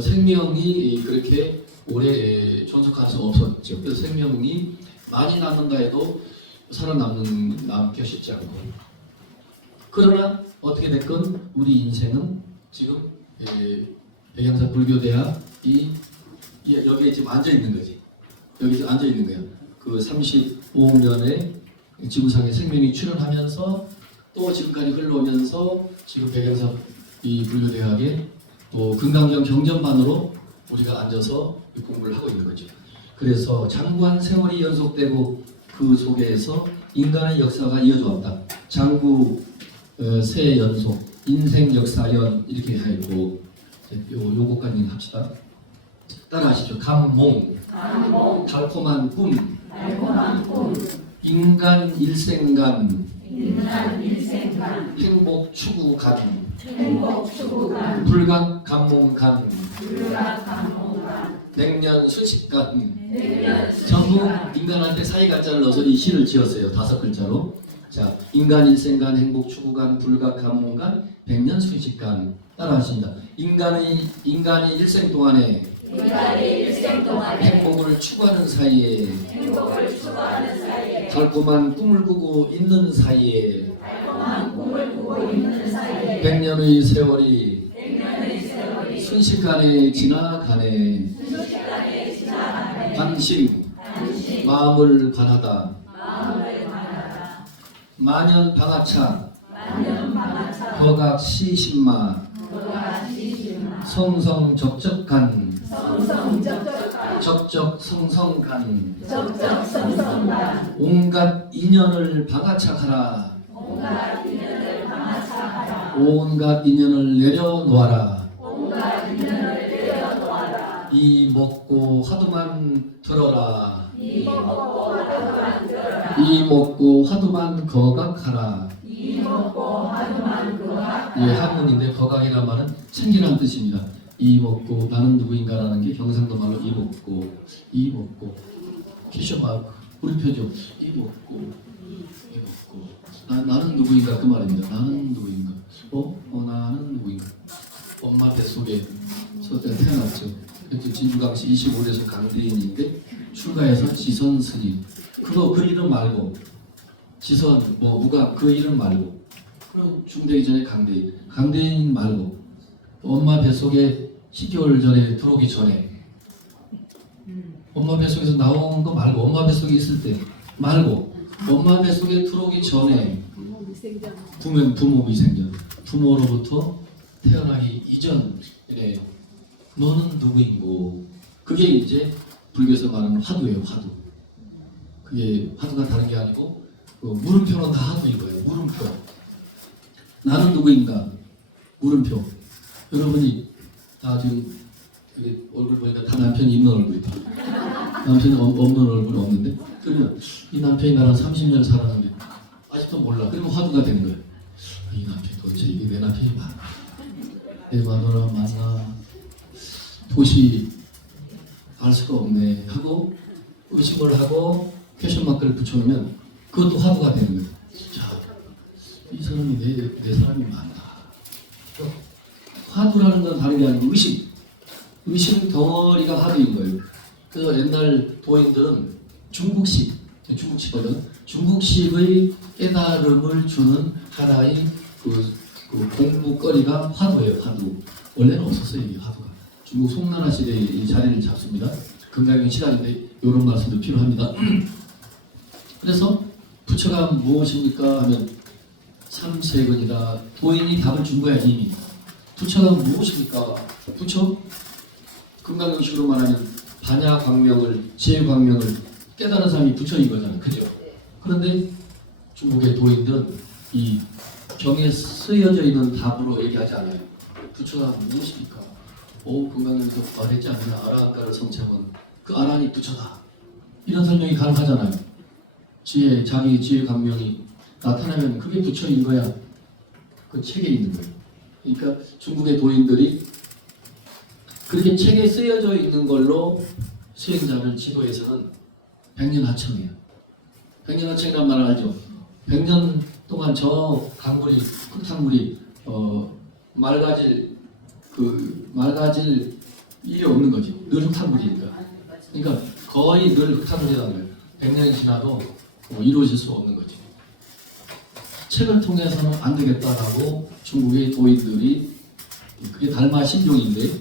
생명이 그렇게 오래 존속할 수 없었죠. 그래서 생명이 많이 남는다 해도 남겨 싶지 않고. 그러나 어떻게 됐건 우리 인생은 지금 백양사 불교대학이 여기에 지금 앉아 있는 거지. 여기 지금 앉아 있는 거야. 그 35년에 지구상에 생명이 출현하면서 또 지금까지 흘러오면서 지금 백양사 이 불교대학에 또 금강경 경전반으로 우리가 앉아서 공부를 하고 있는 거죠. 그래서 장구한 세월이 연속되고 그 속에서 인간의 역사가 이어져 왔다. 장구 세 연속 인생 역사연 이렇게 하고 요거까지 합시다. 따라하시죠. 감몽 달콤한 꿈 인간 일생간 행복 추구간 불각 감몽간 냉년 순식간 전부 인간한테 사이가짜를 넣어서 이 시를 지었어요. 5글자로. 자, 인간 일생간 행복 추구간 불각 감몽간 백년 순식간 따라하십니다. 인간이 일생 동안에 행복을 추구하는 사이에 달콤한 꿈을 꾸고 있는 사이에 백년의 세월이 순식간에 지나가네. 관심 마음을 관하다. 만연 방아차 거각 시신마 성성 적적간 적적 성성간 온갖 인연을 방아차하라. 온갖 인연을 내려놓아라. 이 먹고 화두만 들어라. 이 먹고 화두만 거각하라. 예, 한문인데 거각이라는 말은 챙기라는 뜻입니다. 이 먹고 나는 누구인가라는 게 경상도 말로 이 먹고 캐셔마크 우리 표죠. 이 먹고 나는 누구인가 그 말입니다. 나는 누구인가? 나는 누구인가? 엄마 뱃속에 태어났죠. 그래서 진주강시 25대에서 강대인인데 출가해서 지선 스님. 그 이름 말고 지선 무가 그 이름 말고 그럼 중되기 전에 강대인 말고 엄마 뱃속에 10개월 전에 들어오기 전에 엄마 뱃속에서 나온 거 말고 엄마 뱃속에 있을 때 말고 엄마 뱃속에 들어오기 전에 부모 미생전 부모로부터 태어나기 이전에 너는 누구인고 그게 이제 불교에서 말하는 화두예요. 화두. 그게 화두가 다른 게 아니고 물음표는 다 화두인 거예요. 물음표. 나는 누구인가? 물음표. 여러분이 다 지금 얼굴 보니까 다 남편이 있는 얼굴이다. 남편이 없는 얼굴은 없는데 그러면 이 남편이 나랑 30년 살았는데 아직도 몰라. 그러면 화두가 되는 거예요. 이 남편 도대체 이게 내 남편이 맞나? 내 마누라 맞나? 도시 알 수가 없네 하고 의심을 하고 퀘션마크를 붙여놓으면 그것도 화두가 되는 거예요. 자, 이 사람이 내 사람이 맞나? 화두라는 건 다른 게 아니고 의심 덩어리가 화두인 거예요. 그래서 옛날 도인들은 중국식거든. 중국식의 깨달음을 주는 하나의 그 공부거리가 화두예요. 화두. 원래는 없었어요. 이 화두가. 중국 송나라 시대에 이 자리를 잡습니다. 금강경 시간인데 이런 말씀도 필요합니다. 그래서 부처가 무엇입니까 하면 삼세근이다. 도인이 답을 준 거야 이미. 부처가 무엇입니까? 부처? 금강경식으로 말하면 반야광명을 제광명을 깨달은 사람이 부처인 거잖아요. 그죠? 그런데 중국의 도인들은 이 경에 쓰여져 있는 답으로 얘기하지 않아요. 부처가 무엇입니까? 금강경에서 말했지 않느냐. 아라한가를 성찰은 그 아란이 부처다. 이런 설명이 가능하잖아요. 자기 지혜 광명이 나타나면 그게 부처인 거야. 그 책에 있는 거예요. 그러니까 중국의 도인들이 그렇게 책에 쓰여져 있는 걸로 수행자를 지도해서는 백년하청이에요. 백년하청이란 말을 알죠? 100년 동안 저 강물이 흙탕물이 맑아질 일이 없는 거지. 늘 흙탕물이니까. 그러니까 거의 늘 흙탕물이라는 거예요. 100년이 지나도 이루어질 수 없는 거죠. 책을 통해서는 안 되겠다라고 중국의 도인들이 그게 달마 신종인데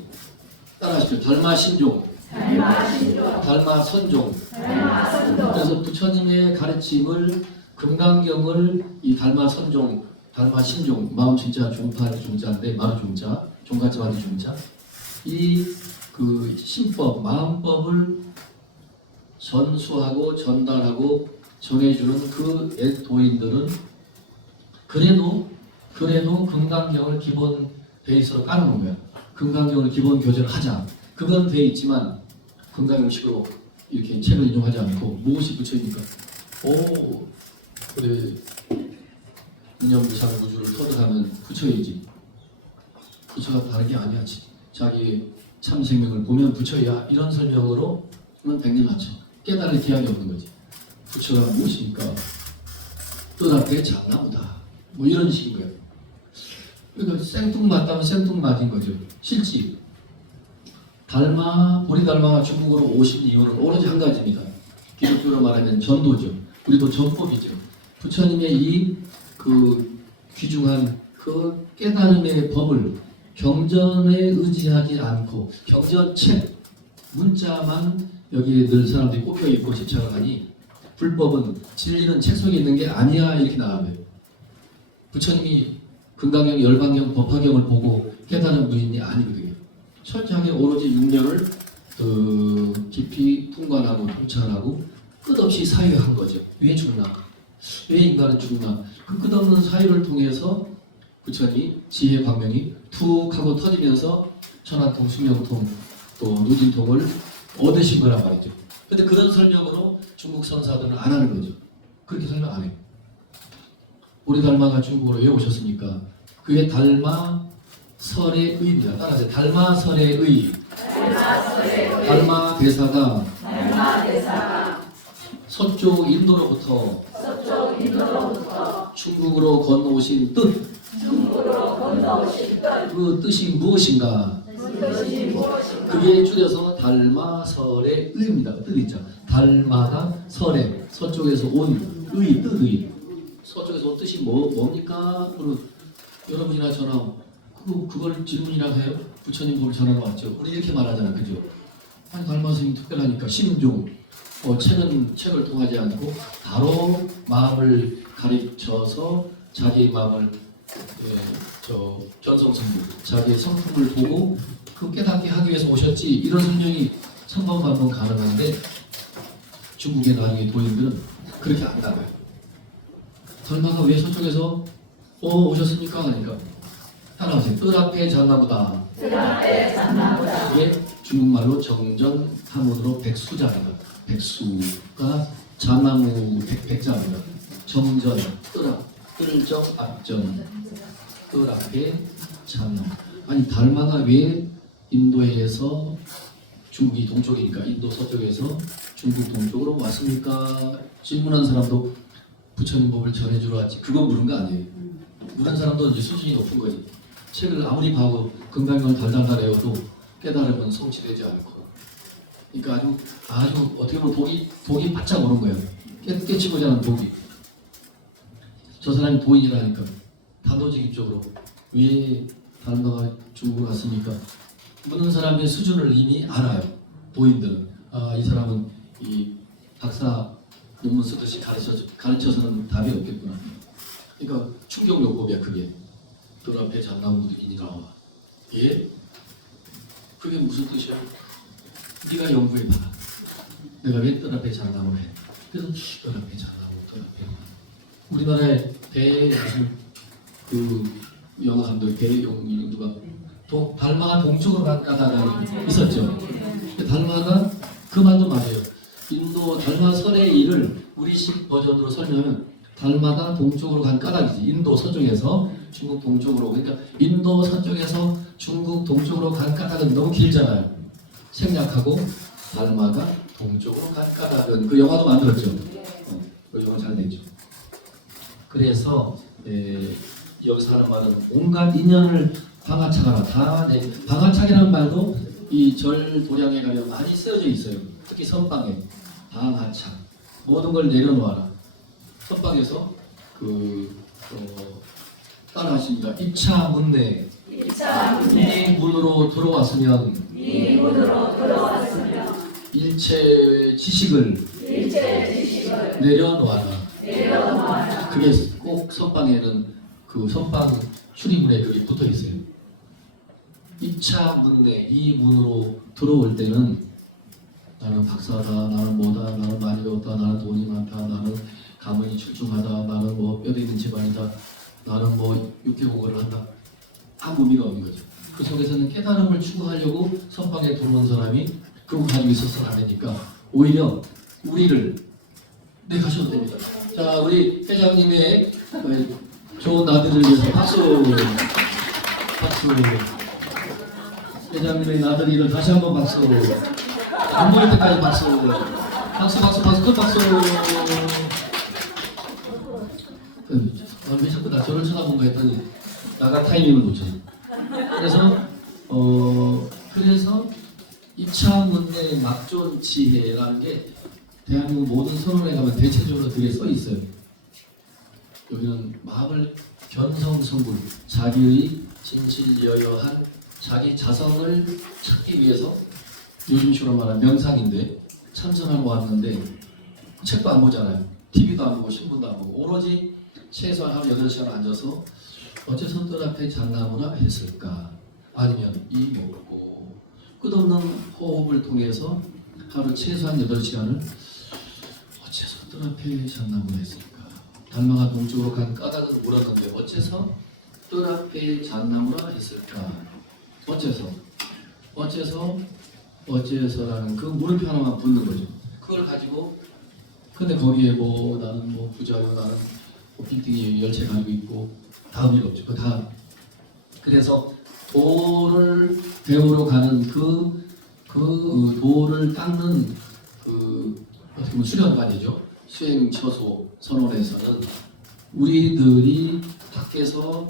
따라하십시오. 달마 신종, 달마 선종. 그래서 부처님의 가르침을 금강경을 이 달마 선종, 달마 신종, 마음 진짜 종파의 종자인데 마음 종자, 종같이 만든 종자. 이 그 신법, 마음법을 전수하고 전달하고 전해주는 그 도인들은 그래도 금강경을 기본 베이스로 깔아놓은 거야. 금강경을 기본 교재를 하자. 그건 돼 있지만 금강경식으로 이렇게 책을 인용하지 않고 무엇이 부처입니까? 오, 그래 인연부상 우주를 터득하면 부처이지. 부처가 다른 게 아니야. 자기 참 생명을 보면 부처야. 이런 설명으로는 백리맞죠. 깨달을 기약이 없는 거지. 부처가 무엇입니까? 뜻 앞에 장나무다. 뭐 이런 식인 거예요. 그러니까 생뚱맞다면 생뚱맞은 거죠. 실지. 보리달마가 중국으로 오신 이유는 오로지 한 가지입니다. 기독교로 말하면 전도죠. 우리도 전법이죠. 부처님의 이 그 귀중한 그 깨달음의 법을 경전에 의지하지 않고 경전책 문자만 여기에 늘 사람들이 꼽혀 있고 집착을 하니 불법은 진리는 책 속에 있는 게 아니야 이렇게 나와요. 부처님이 금강경, 열반경, 법화경을 보고 깨달은 분이 아니거든요. 철저하게 오로지 육녀를 깊이 통관하고 통찰하고 끝없이 사유한 거죠. 왜 죽나? 왜 인간은 죽나? 그 끝없는 사유를 통해서 부처님 지혜 광명이 툭 하고 터지면서 천안통, 수명통, 또 누진통을 얻으신 거란 말이죠. 근데 그런 설명으로 중국 선사들은 안 하는 거죠. 그렇게 설명 안 해요. 우리 달마가 중국으로 왜 오셨습니까? 그게 달마 설의 의입니다. 따라하세요. 달마 설의 의. 달마 대사가 서쪽 인도로부터 중국으로 건너오신 뜻. 그 뜻이 무엇인가? 그게 줄여서 달마설의 의입니다. 뜻 있죠. 달마가 설의 서쪽에서 온 의, 뜻의. 서쪽에서 온 뜻이 뭡니까? 여러분이나 저나 그걸 질문이라고 해요? 부처님 보면 전화가 왔죠. 우리 이렇게 말하잖아요. 그죠? 아니 달마 스님 특별하니까 신종. 책을 통하지 않고 바로 마음을 가르쳐서 자기의 마음을 견성성부, 자기의 성품을 보고 그 깨닫게 하기 위해서 오셨지. 이런 설명이 천번만번 가능한데 중국의 나중에 도인들은 그렇게 안 나가요. 달마가 왜 서쪽에서 오셨습니까? 하니까 따라오세요. 뜻 앞에 장나무다. 이게 중국말로 정전하문으로 백수자입니다. 백수가 장나무 백자입니다. 정전, 뜰정, 앞전, 뜰 앞에 장나무. 아니 달마가 왜 인도에서 중국이 동쪽이니까 인도 서쪽에서 중국 동쪽으로 왔습니까? 질문한 사람도 부처님 법을 전해주러 왔지. 그거 물은 거 아니에요. 물은 사람도 이제 수준이 높은 거지. 책을 아무리 봐도 금강경을 달달달 외워도 깨달으면 성취되지 않고. 그러니까 아주 어떻게 보면 독이 바짝 오는 거예요. 깨치고자 하는 독이. 저 사람이 도인이라니까 단도직입적으로 왜 달마가 중국으로 왔습니까? 묻는 사람의 수준을 이미 알아요. 도인들은 이 사람은 이 박사 논문 쓰듯이 가르쳐서는 답이 없겠구나. 그러니까 충격 요법이야 그게. 뜰 앞에 장나무들이 나와. 예? 그게 무슨 뜻이야? 네가 연구해봐. 내가 왜 뜰 앞에 장나무를 해? 그래서 뜰 앞에 장나무, 뜰 앞에. 우리나라에 무슨 그 영화 감독 배용 누가 달마가 동쪽으로 가다가 있었죠. 달마가 그 말도 맞아요. 인도 달마 설의 일을 우리식 버전으로 설명하면 달마가 동쪽으로 간 까닭이지. 인도 서쪽에서 중국 동쪽으로. 그러니까 인도 서쪽에서 중국 동쪽으로 간 까닭은 너무 길잖아요. 생략하고 달마가 동쪽으로 간 까닭은 그 영화도 만들었죠. 그 영화 잘 냈죠. 그래서 여기서 하는 말은 온갖 인연을 방아차가라. 방아차기라는 말도 이 절 도량에 가면 많이 쓰여져 있어요. 특히 선방에 방아차. 모든 걸 내려놓아라. 선방에서 따라하십니다. 2차 문내 이차 이 문으로 들어왔으면 이 문으로 들어왔으며 일체 지식을 일체 지식을 내려놓아라. 내려놓아라. 그게 꼭 선방에는 그 선방 출입문에 그게 붙어 있어요. 2차 문내 이 문으로 들어올 때는 나는 박사다, 나는 뭐다, 나는 많이 배웠다, 나는 돈이 많다, 나는 가문이 출중하다, 나는 뭐 뼈대 있는 집안이다, 나는 뭐 육개국어를 한다. 아무 의미가 없는 거죠. 그 속에서는 깨달음을 추구하려고 선방에 들어온 사람이 그거 가지고 있어서는 안 되니까 오히려 우리를 네 가셔도 됩니다. 자, 우리 회장님의 좋은 아들을 위해서 박수. 박수. 회장님의 나들이를 다시 한번 박수. 안 보일 때까지 박수. 박수, 박수, 박수, 큰 박수. 왜 자꾸 나 저를 쳐다본가 했더니 나가 타이밍을 놓쳤네. 그래서 2차 문내 막존 지혜라는 게 대한민국 모든 선언에 가면 대체적으로 그게 써 있어요. 여기는 마음을 견성성불, 자기의 진실여여한 자기 자성을 찾기 위해서 요즘식으로 말하는 명상인데 참선하고 왔는데 책도 안 보잖아요. TV도 안 보고 신문도 안 보고 오로지 최소한 하루 8시간 앉아서 어째서 뜰 앞에 잣나무나 했을까? 아니면 이 먹고 끝없는 호흡을 통해서 하루 최소한 8시간을 어째서 뜰 앞에 잣나무나 했을까? 달마가 동쪽으로 간 까닭을 물었는데 어째서 뜰 앞에 잣나무라 했을까? 어째서라는 그 물음표 하나만 붙는 거죠. 그걸 가지고 근데 거기에 뭐 나는 뭐 부자요, 나는 뭐 빌딩이 10채 가지고 있고 다 의미가 없죠. 다 그래서 도를 배우러 가는 그 도를 닦는 어떻게 보면 수련관이죠. 수행처소 선언에서는 우리들이 밖에서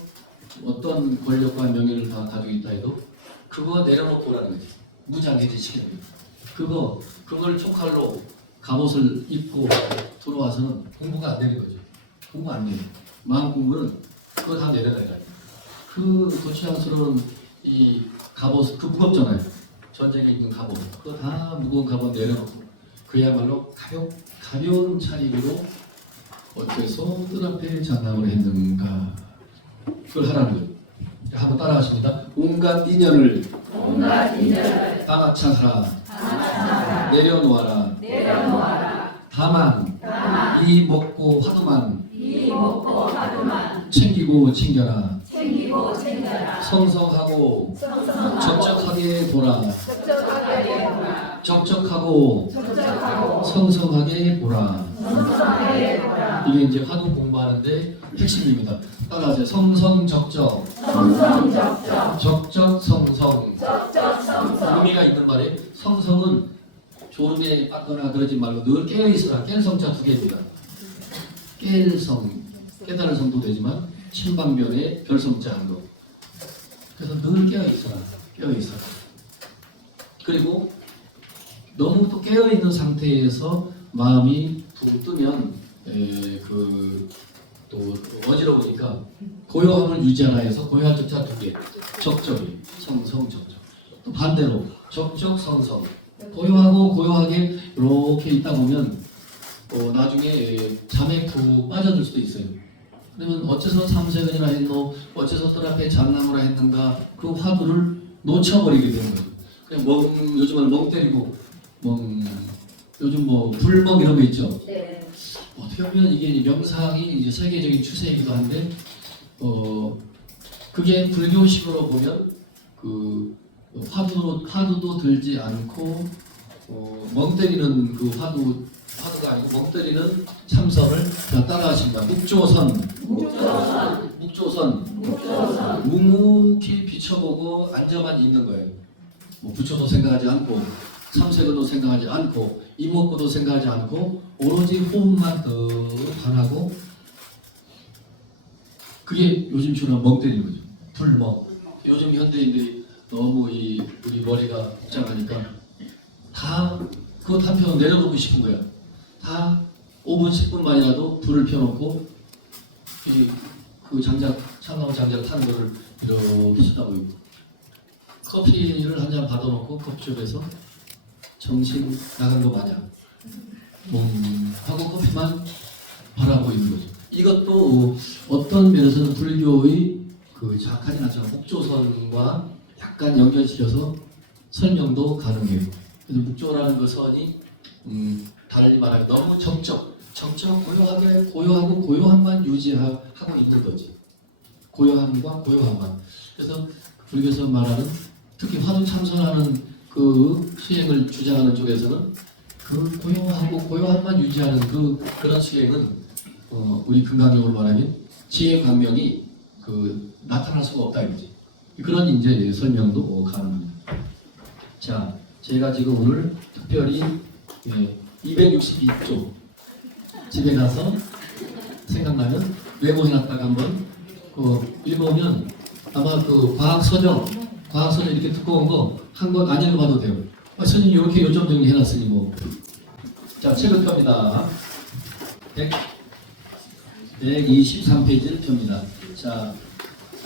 어떤 권력과 명예를 다 가지고 있다 해도 그거 내려놓고 오라는 거지. 무장해제시키는 거죠. 그걸 촉칼로 갑옷을 입고 들어와서는 공부가 안 되는 거죠. 공부 안 돼요. 마음 공부는 그거 다 내려놔야 돼요. 그 도치장스러운 이 갑옷, 그 무겁잖아요. 전쟁에 있는 갑옷. 그거 다 무거운 갑옷 내려놓고 그야말로 가벼운 차림으로 어째서 뜰 앞에 장담을 했는가. 그걸 하라는 거예요. 한번 따라하십니다. 온갖 인연을 따라차하라. 내려놓아라. 다만 이 먹고 화두만 챙기고 챙겨라. 성성하고 적적하게 보라. 적적하고 성성하게 보라. 이게 이제 화두 공부하는데 핵심입니다. 따라하세요. 성성적적. 적적성성. 의미가 있는 말이에요. 성성은 졸음에 빠거나 그러지 말고 늘 깨어있으라. 깰 성자 2개입니다. 깰 성, 깨달을 성도 되지만 신방변에 별성자 한 거. 그래서 늘 깨어있어라. 그리고 너무 또 깨어있는 상태에서 마음이 붕 뜨면 또 어지러우니까 고요함을 유지하라 해서 고요할 적자 2개. 적적이 성성적적. 또 반대로 적적성성. 고요하게 이렇게 있다 보면 나중에 잠에 푹 빠져들 수도 있어요. 그러면 어째서 삼세근이라 했노? 어째서 뜰 앞에 잣나무라 했는가? 그 화두를 놓쳐버리게 되는 거죠. 그냥 요즘은 멍 때리고 요즘 뭐 불멍 이런 거 있죠. 네. 어떻게 보면 이게 명상이 이제 세계적인 추세이기도 한데 그게 불교식으로 보면 그 화두도 들지 않고 멍 때리는 그 화두가 아니고 멍 때리는 참선을 따라하십니다. 묵조선. 묵묵히 비춰보고 앉아만 있는 거예요. 뭐 부처도 생각하지 않고 삼세근도 생각하지 않고 이목구도 생각하지 않고 오로지 호흡만 반하고 그게 요즘처럼 멍 때리는 거죠. 불멍. 요즘 현대인들이 너무 우리 머리가 복잡하니까 다 그것 한편 내려놓고 싶은 거야. 다 5분 10분만이라도 불을 펴놓고 그 장작 참나무 장작 타는 거를 이렇게 쳐다보고 있고 커피를 한 잔 받아놓고 커피숍에서 정신 나간 거 마냥 하고 커피만 바라보고 있는 거죠. 이것도 어떤 면에서는 불교의 그 자악하진 않지만 목조선과 약간 연결시켜서 설명도 가능해요. 그래서 목조라는 그 선이 달리 말하면 너무 고요하게 고요하고 고요함만 유지하고 있는 거지. 고요함과 고요함만. 그래서 불교에서 말하는 특히 화두 참선하는 그 수행을 주장하는 쪽에서는 그 고요하고 고요함만 유지하는 그런 수행은 우리 금강경으로 말하면 지혜 광명이 나타날 수가 없다 이거지. 그런 이제 설명도 가능합니다. 자, 제가 지금 오늘 특별히 262조 집에 가서 생각나면 메모해놨다가 한번 읽어보면 아마 과학서적 이렇게 두꺼운 거 한 권 안 읽어봐도 돼요. 선생님 이렇게 요점 정리해놨으니 뭐. 자, 책을 펴니다. 123페이지를 펴니다. 자,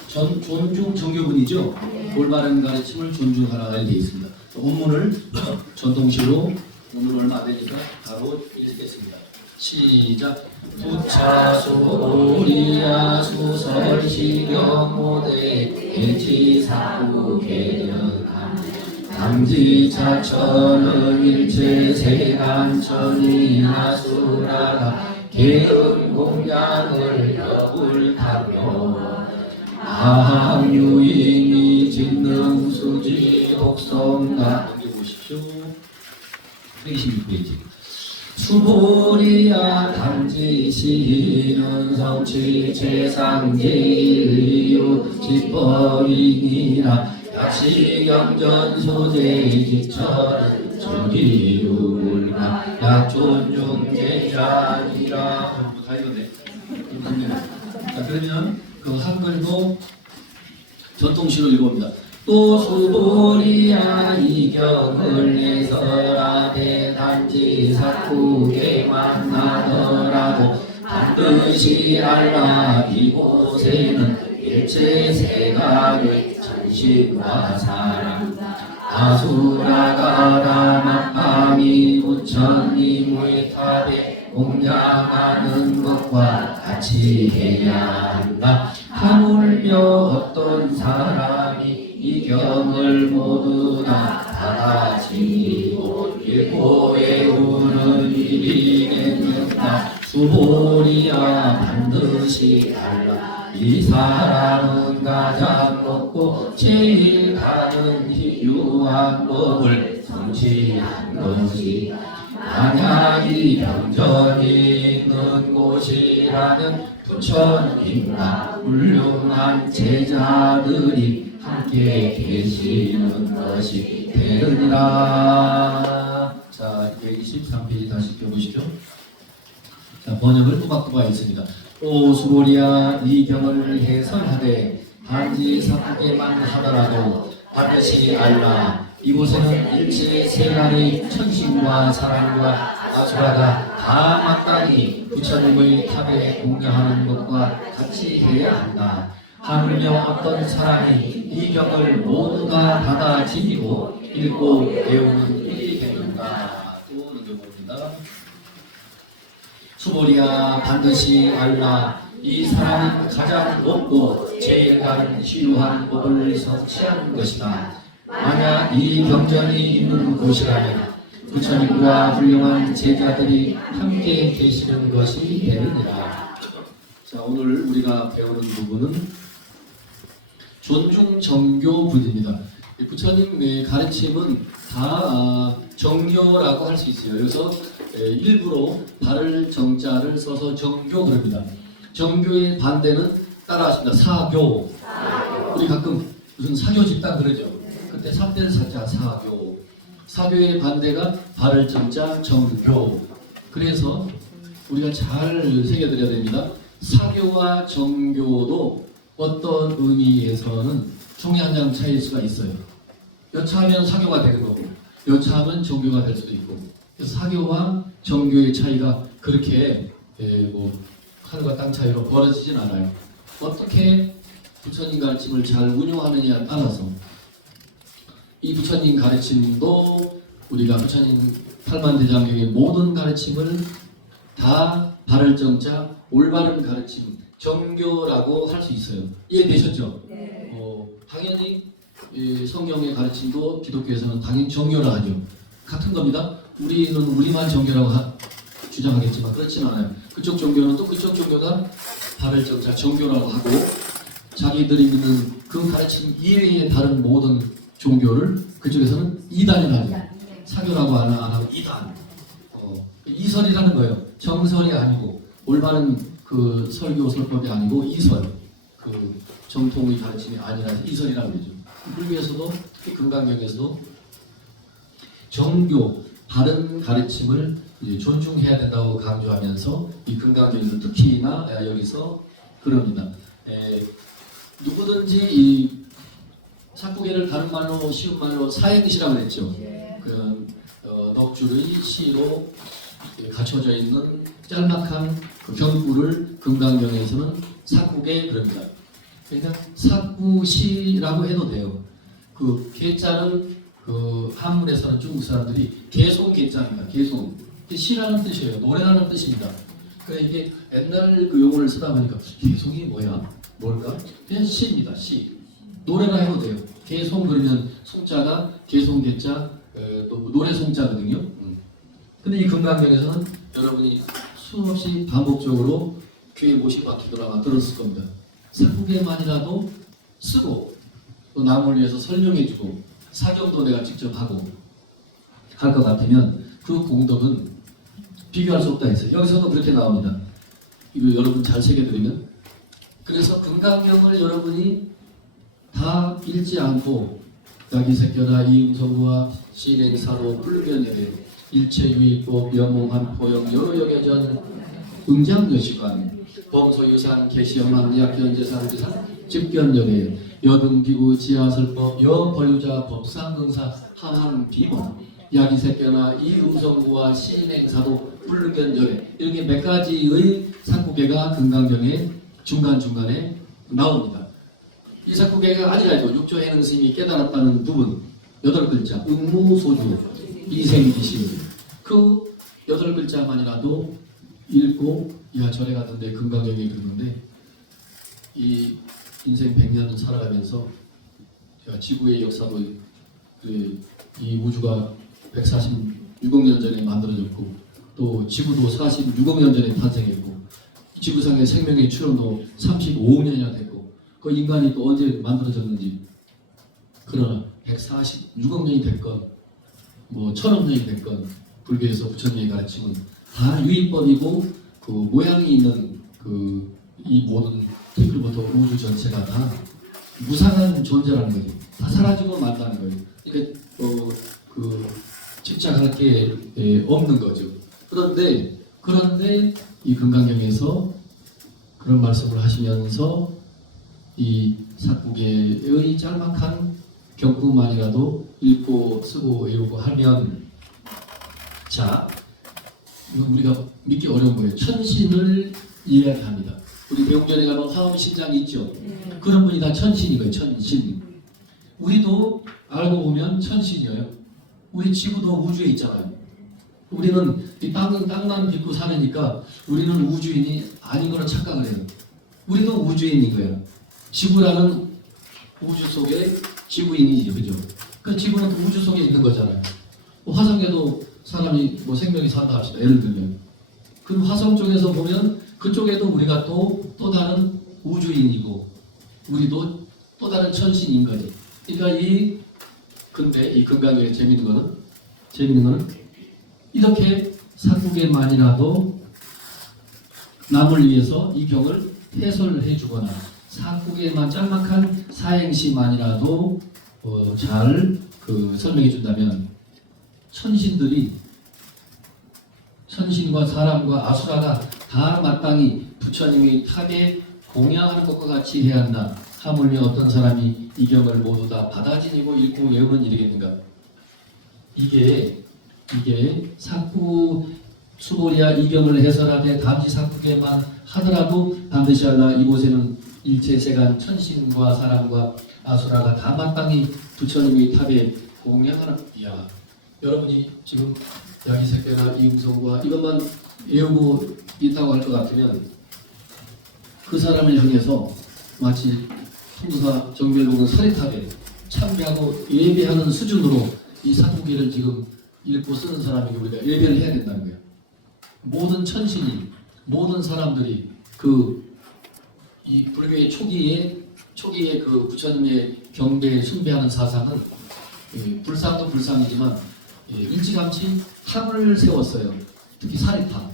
존중 정교분이죠. 올바른 가르침을 존중하라 이렇게 있습니다. 원문을 전통시로 오늘 얼마 안 되니까 바로 읽겠습니다. 시작. 부차소리야 수설시경모대 해치사구개연함 당지차천은 일체세간천이나 수라가 개은공양을 여불타며 아항유인이 진능수지 독성가 보십시오. 26페이지. 수보리야 당지시는 성취 최상제일유 지법이니라 약시경전 소재 기철은 정기유물가 약존중제자니라. 다 이거네. 자, 그러면 그 한글도 전통시로 읽어봅니다. 또 수보리야 이경을 내서라 대단지 사쿠게 만나더라도 반드시 알라 이곳에는 일체세간의 전신과 사랑 아수라가 다만방이 부처니 무에타대 공양하는 것과 같이 해야 한다. 하물며 어떤 사람이 이 경을 모두 다 지니고 읽고 외우는 일이겠는가. 수보리야 반드시 달라. 이 사람은 가장 높고 제일 가는 유한 법을 성취한 것이 만약 이 병전이 있는 곳이라면 부처님과 훌륭한 제자들이 함께 계시는 것이 되느니라. 자, 23페이지 다시 펴보시죠. 자, 번역을 또박또박 있습니다. 오 수보리야 이 경을 해설하되 단지 사쿠게만 하더라도 반드시 알라. 이곳에는 일체 세간의 천신과 사랑과 아수라가 다 마땅히 부처님의 탑에 공양하는 것과 같이 해야 한다. 하물며 어떤 사람이 이 경을 모두 다 받아지니고 읽고 외우는 일이 되는가. 또 넘겨봅니다. 수보리야 반드시 알라. 이 사람은 가장 높고 제일 가는 시루한 법을 성취한 것이다. 만약 이 경전이 있는 곳이라면 부처님과 훌륭한 제자들이 함께 계시는 것이 되느니라. 자, 오늘 우리가 배우는 부분은 존중 정교분입니다. 부처님의 가르침은 다 정교라고 할 수 있어요. 그래서 일부러 발을 정자를 써서 정교 그럽니다. 정교의 반대는 따라하십니다. 사교. 우리 가끔 무슨 사교 집단 그러죠. 그때 3대를 사자 사교. 사교의 반대가 발을 정자 정교. 그래서 우리가 잘 새겨드려야 됩니다. 사교와 정교도 어떤 의미에서는 종이 한 장 차이일 수가 있어요. 여차하면 사교가 되는 거고 여차하면 정교가 될 수도 있고. 그래서 사교와 정교의 차이가 그렇게 뭐 하늘과 땅 차이로 벌어지진 않아요. 어떻게 부처님 가르침을 잘 운용하느냐에 따라서 이 부처님 가르침도 우리가 부처님 팔만대장경의 모든 가르침을 다 바를 정자 올바른 가르침 정교라고 할 수 있어요. 이해되셨죠? 네. 당연히 이 성경의 가르침도 기독교에서는 당연히 정교라 하죠. 같은 겁니다. 우리는 우리만 정교라고 주장하겠지만 그렇진 않아요. 그쪽 종교는 또 그쪽 종교가 바를 정자 정교라고 하고 자기들이 믿는 그 가르침 이외의 다른 모든 종교를 그쪽에서는 이단이라고 하죠. 사교라고 안 하고 이단. 이설이라는 거예요. 정설이 아니고 올바른 그 설교 설법이 아니고 이설. 그 정통의 가르침이 아니라 이설이라고 그러죠. 불교에서도 특히 금강경에서도 정교 바른 가르침을 이제 존중해야 된다고 강조하면서 이 금강경에서 특히나 여기서 그럽니다. 누구든지 이 사구계를 다른 말로 쉬운 말로 사행시라고 했죠. 그 넉줄의 시로 갖춰져 있는 짤막한 그 경구를 금강경에서는 사구계 그럽니다. 그러니까 사구시라고 해도 돼요. 그 계자는 그 한문에서는 중국 사람들이 개송 계자입니다. 개송. 시라는 뜻이에요. 노래라는 뜻입니다. 그러니까 이게 옛날 그 용어를 쓰다 보니까 개송이 뭐야? 뭘까? 그냥 시입니다. 시. 노래나 해도 돼요. 개송 그러면 송자가 개송 개자 또 노래 송자거든요. 근데 이 금강경에서는 여러분이 수없이 반복적으로 귀에 못이 박히더라 들었을 겁니다. 사구계만이라도 쓰고 또 남을 위해서 설명해주고 사경도 내가 직접 하고 할 것 같으면 그 공덕은 비교할 수 없다 했어요. 여기서도 그렇게 나옵니다. 이거 여러분 잘 새겨드리면 그래서 금강경을 여러분이 다 읽지 않고 야기새겨라 이응성구와 신행사로 불변예대 일체유익법 영몽한 포영 여러영예전 응장여시관 범소유산 개시영만 약견재산지산 집견여대 여등기구 지하설법 여벌유자 법상근사 하한비범 야기새겨나 이응성구와 신행사도 불변여대 이렇게 몇 가지의 사구계가 금강경의 중간중간에 나옵니다. 이 사구계가 아니라도 육조해능스님이 깨달았다는 부분 8글자 응무소주 이생기신 그 8글자만이라도 읽고 절에 갔는데 금강경에 그러는데 이 인생 100년 살아가면서 제가 지구의 역사도 이 우주가 146억 년 전에 만들어졌고 또 지구도 46억 년 전에 탄생했고 지구상의 생명의 출현도 35억 년이나 됐고 그 인간이 또 언제 만들어졌는지 그러나 146억 년이 됐건 뭐 1000억 년이 됐건 불교에서 부처님의 가르침은 다 유의법이고 그 모양이 있는 그 이 모든 태클부터 우주 전체가 다 무상한 존재라는 거죠. 다 사라지고 만다는 거예요. 그러니까 그 집착할 게 없는 거죠. 그런데 이 금강경에서 그런 말씀을 하시면서 이 사구계의 짤막한 경구만이라도 읽고 쓰고 외우고 하면 자 이건 우리가 믿기 어려운 거예요. 천신을 이야기합니다. 우리 대웅전에 가면 화엄신장이 있죠. 그런 분이 다 천신인 거예요. 천신. 우리도 알고 보면 천신이에요. 우리 지구도 우주에 있잖아요. 우리는 이 땅만 빚고 사니까 우리는 우주인이 아닌 거로 착각을 해요. 우리도 우주인인 거야. 지구라는 우주 속에 지구인이죠, 그죠? 그 지구는 우주 속에 있는 거잖아요. 화성에도 사람이 뭐 생명이 산다 합시다. 예를 들면 그 화성 쪽에서 보면 그쪽에도 우리가 또 다른 우주인이고 우리도 또 다른 천신인 거죠. 그러니까 근데 이 금강경의 재밌는 거는 이렇게 사구계만이라도 남을 위해서 이 경을 해설해 주거나 사구계만 짤막한 사행시만이라도 잘 설명해 준다면 천신과 사람과 아수라가 다 마땅히 부처님의 탑에 공양하는 것과 같이 해야 한다. 하물며 어떤 사람이 이 경을 모두 다 받아지니고 읽고 외우는 일이겠는가? 이게 사구 수보리아 이경을 해설하되 단지 사국에만 하더라도 반드시 알라. 이곳에는 일체세간 천신과 사람과 아수라가 다 마땅히 부처님의 탑에 공양하라. 이야, 여러분이 지금 야기새끼나 이웅성과 이것만 외우고 있다고 할 것 같으면 그 사람을 향해서 마치 성도사 정별복은 서리탑에 참배하고 예배하는 수준으로 이 사국기를 지금 읽고 쓰는 사람에게 우리가 예배를 해야 된다는 거예요. 모든 천신이, 모든 사람들이 이 불교의 초기에 그 부처님의 경배에 숭배하는 사상은 불상도 불상이지만 일찌감치 탑을 세웠어요. 특히 사리탑.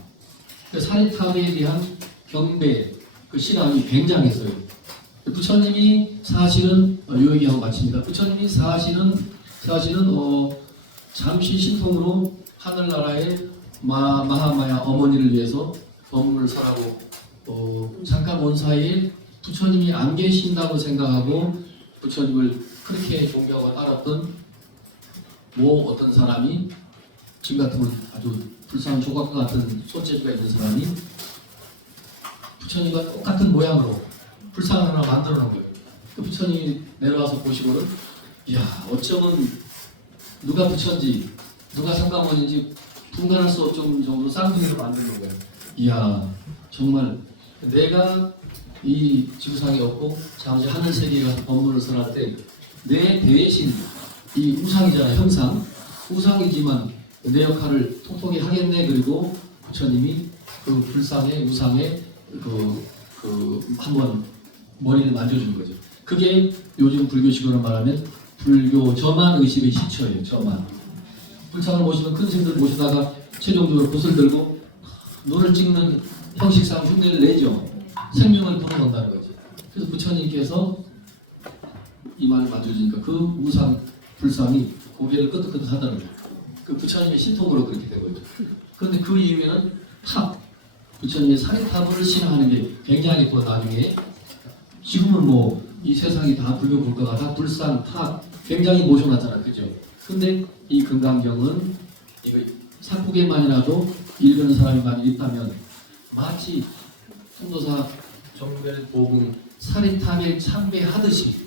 그 사리탑에 대한 경배, 그 신앙이 굉장했어요. 부처님이 사실은 요 얘기하고 마칩니다. 부처님이 사실은 잠시 신통으로 하늘나라의 마하마야 어머니를 위해서 법문을 설하고 잠깐 온 사이에 부처님이 안 계신다고 생각하고 부처님을 그렇게 존경하고 따랐던 어떤 사람이 지금 같으면 아주 불쌍한 조각과 같은 손재주가 있는 사람이 부처님과 똑같은 모양으로 불상을 하나 만들어 놓은 거예요. 그 부처님이 내려와서 보시고는 이야, 어쩌면 누가 부처인지 누가 상가모니인지 분간할 수 없을 정도로 쌍둥이로 만드는 거예요. 이야, 정말 내가 이 지구상에 없고 잠시 하늘 세계에 가서 법문을 설할 때 내 대신 이 우상이잖아요. 형상 우상이지만 내 역할을 통통히 하겠네. 그리고 부처님이 그 불상의 우상에 한번 머리를 만져준 거죠. 그게 요즘 불교식으로 말하면 불교 저만 의식의 시초예요. 저만. 불상을 모시면 큰 스님들 모시다가 최종적으로 붓을 들고 눈을 찍는 형식상 흉내를 내죠. 생명을 불어넣는다는 거지. 그래서 부처님께서 이마를 만져주니까 그 우상 불상이 고개를 끄덕끄덕 하다는 거예요. 그 부처님의 신통으로 그렇게 된 거죠. 그런데 그 이후에는 부처님의 사리탑을 신앙하는 게 굉장히 또 나중에 지금은 이 세상이 다 불교 국가가 다 불상, 탑 굉장히 모셔놨잖아요. 그죠? 근데 이 금강경은 이거 사국에만이라도 읽는 사람이 많이 있다면 마치 성도사 정별복음 사리탑에 참배하듯이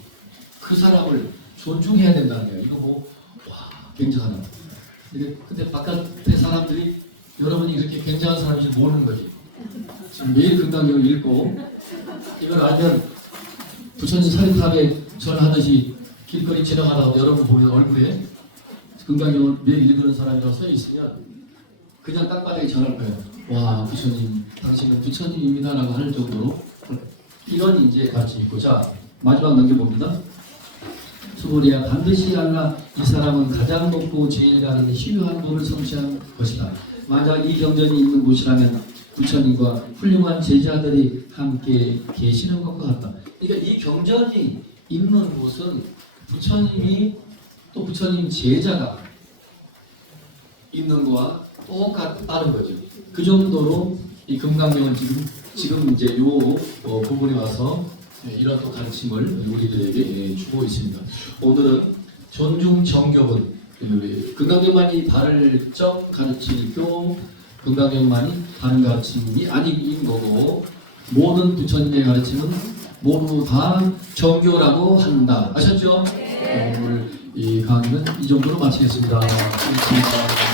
그 사람을 존중해야 된다는 거예요. 이거 굉장하다. 근데 바깥의 사람들이 여러분이 이렇게 굉장한 사람인지 모르는 거지. 지금 매일 금강경을 읽고 이걸 알면 부처님 사리탑에 절하듯이 길거리 지나가다가 여러분 보면 얼굴에 금강경을 매일 읽는 사람이라고 써 있으면 그냥 땅바닥에 절할 거예요. 와, 부처님, 당신은 부처님입니다라고 할 정도로 이런 이제 가르침이 있고. 자, 마지막 넘겨봅니다. 수보리야, 반드시 알라. 이 사람은 가장 높고 제일 가는 희유한 도를 성취한 것이다. 만약 이 경전이 있는 곳이라면 부처님과 훌륭한 제자들이 함께 계시는 것과 같다. 그러니까 이 경전이 있는 곳은 부처님이 또 부처님 제자가 있는 거와 똑같다는 거죠. 그 정도로 이 금강경은 지금 이제 요 부분에 와서 이런 또 가르침을 우리들에게 주고 있습니다. 오늘은 존중 정교분, 금강경만이 바를 점 가르칠 교, 금강경만이 바른 가르침이 아닌 거고 모든 부처님의 가르침은 모두 다 정교라고 한다. 아셨죠? 오늘 이 강의는 이 정도로 마치겠습니다. 감사합니다.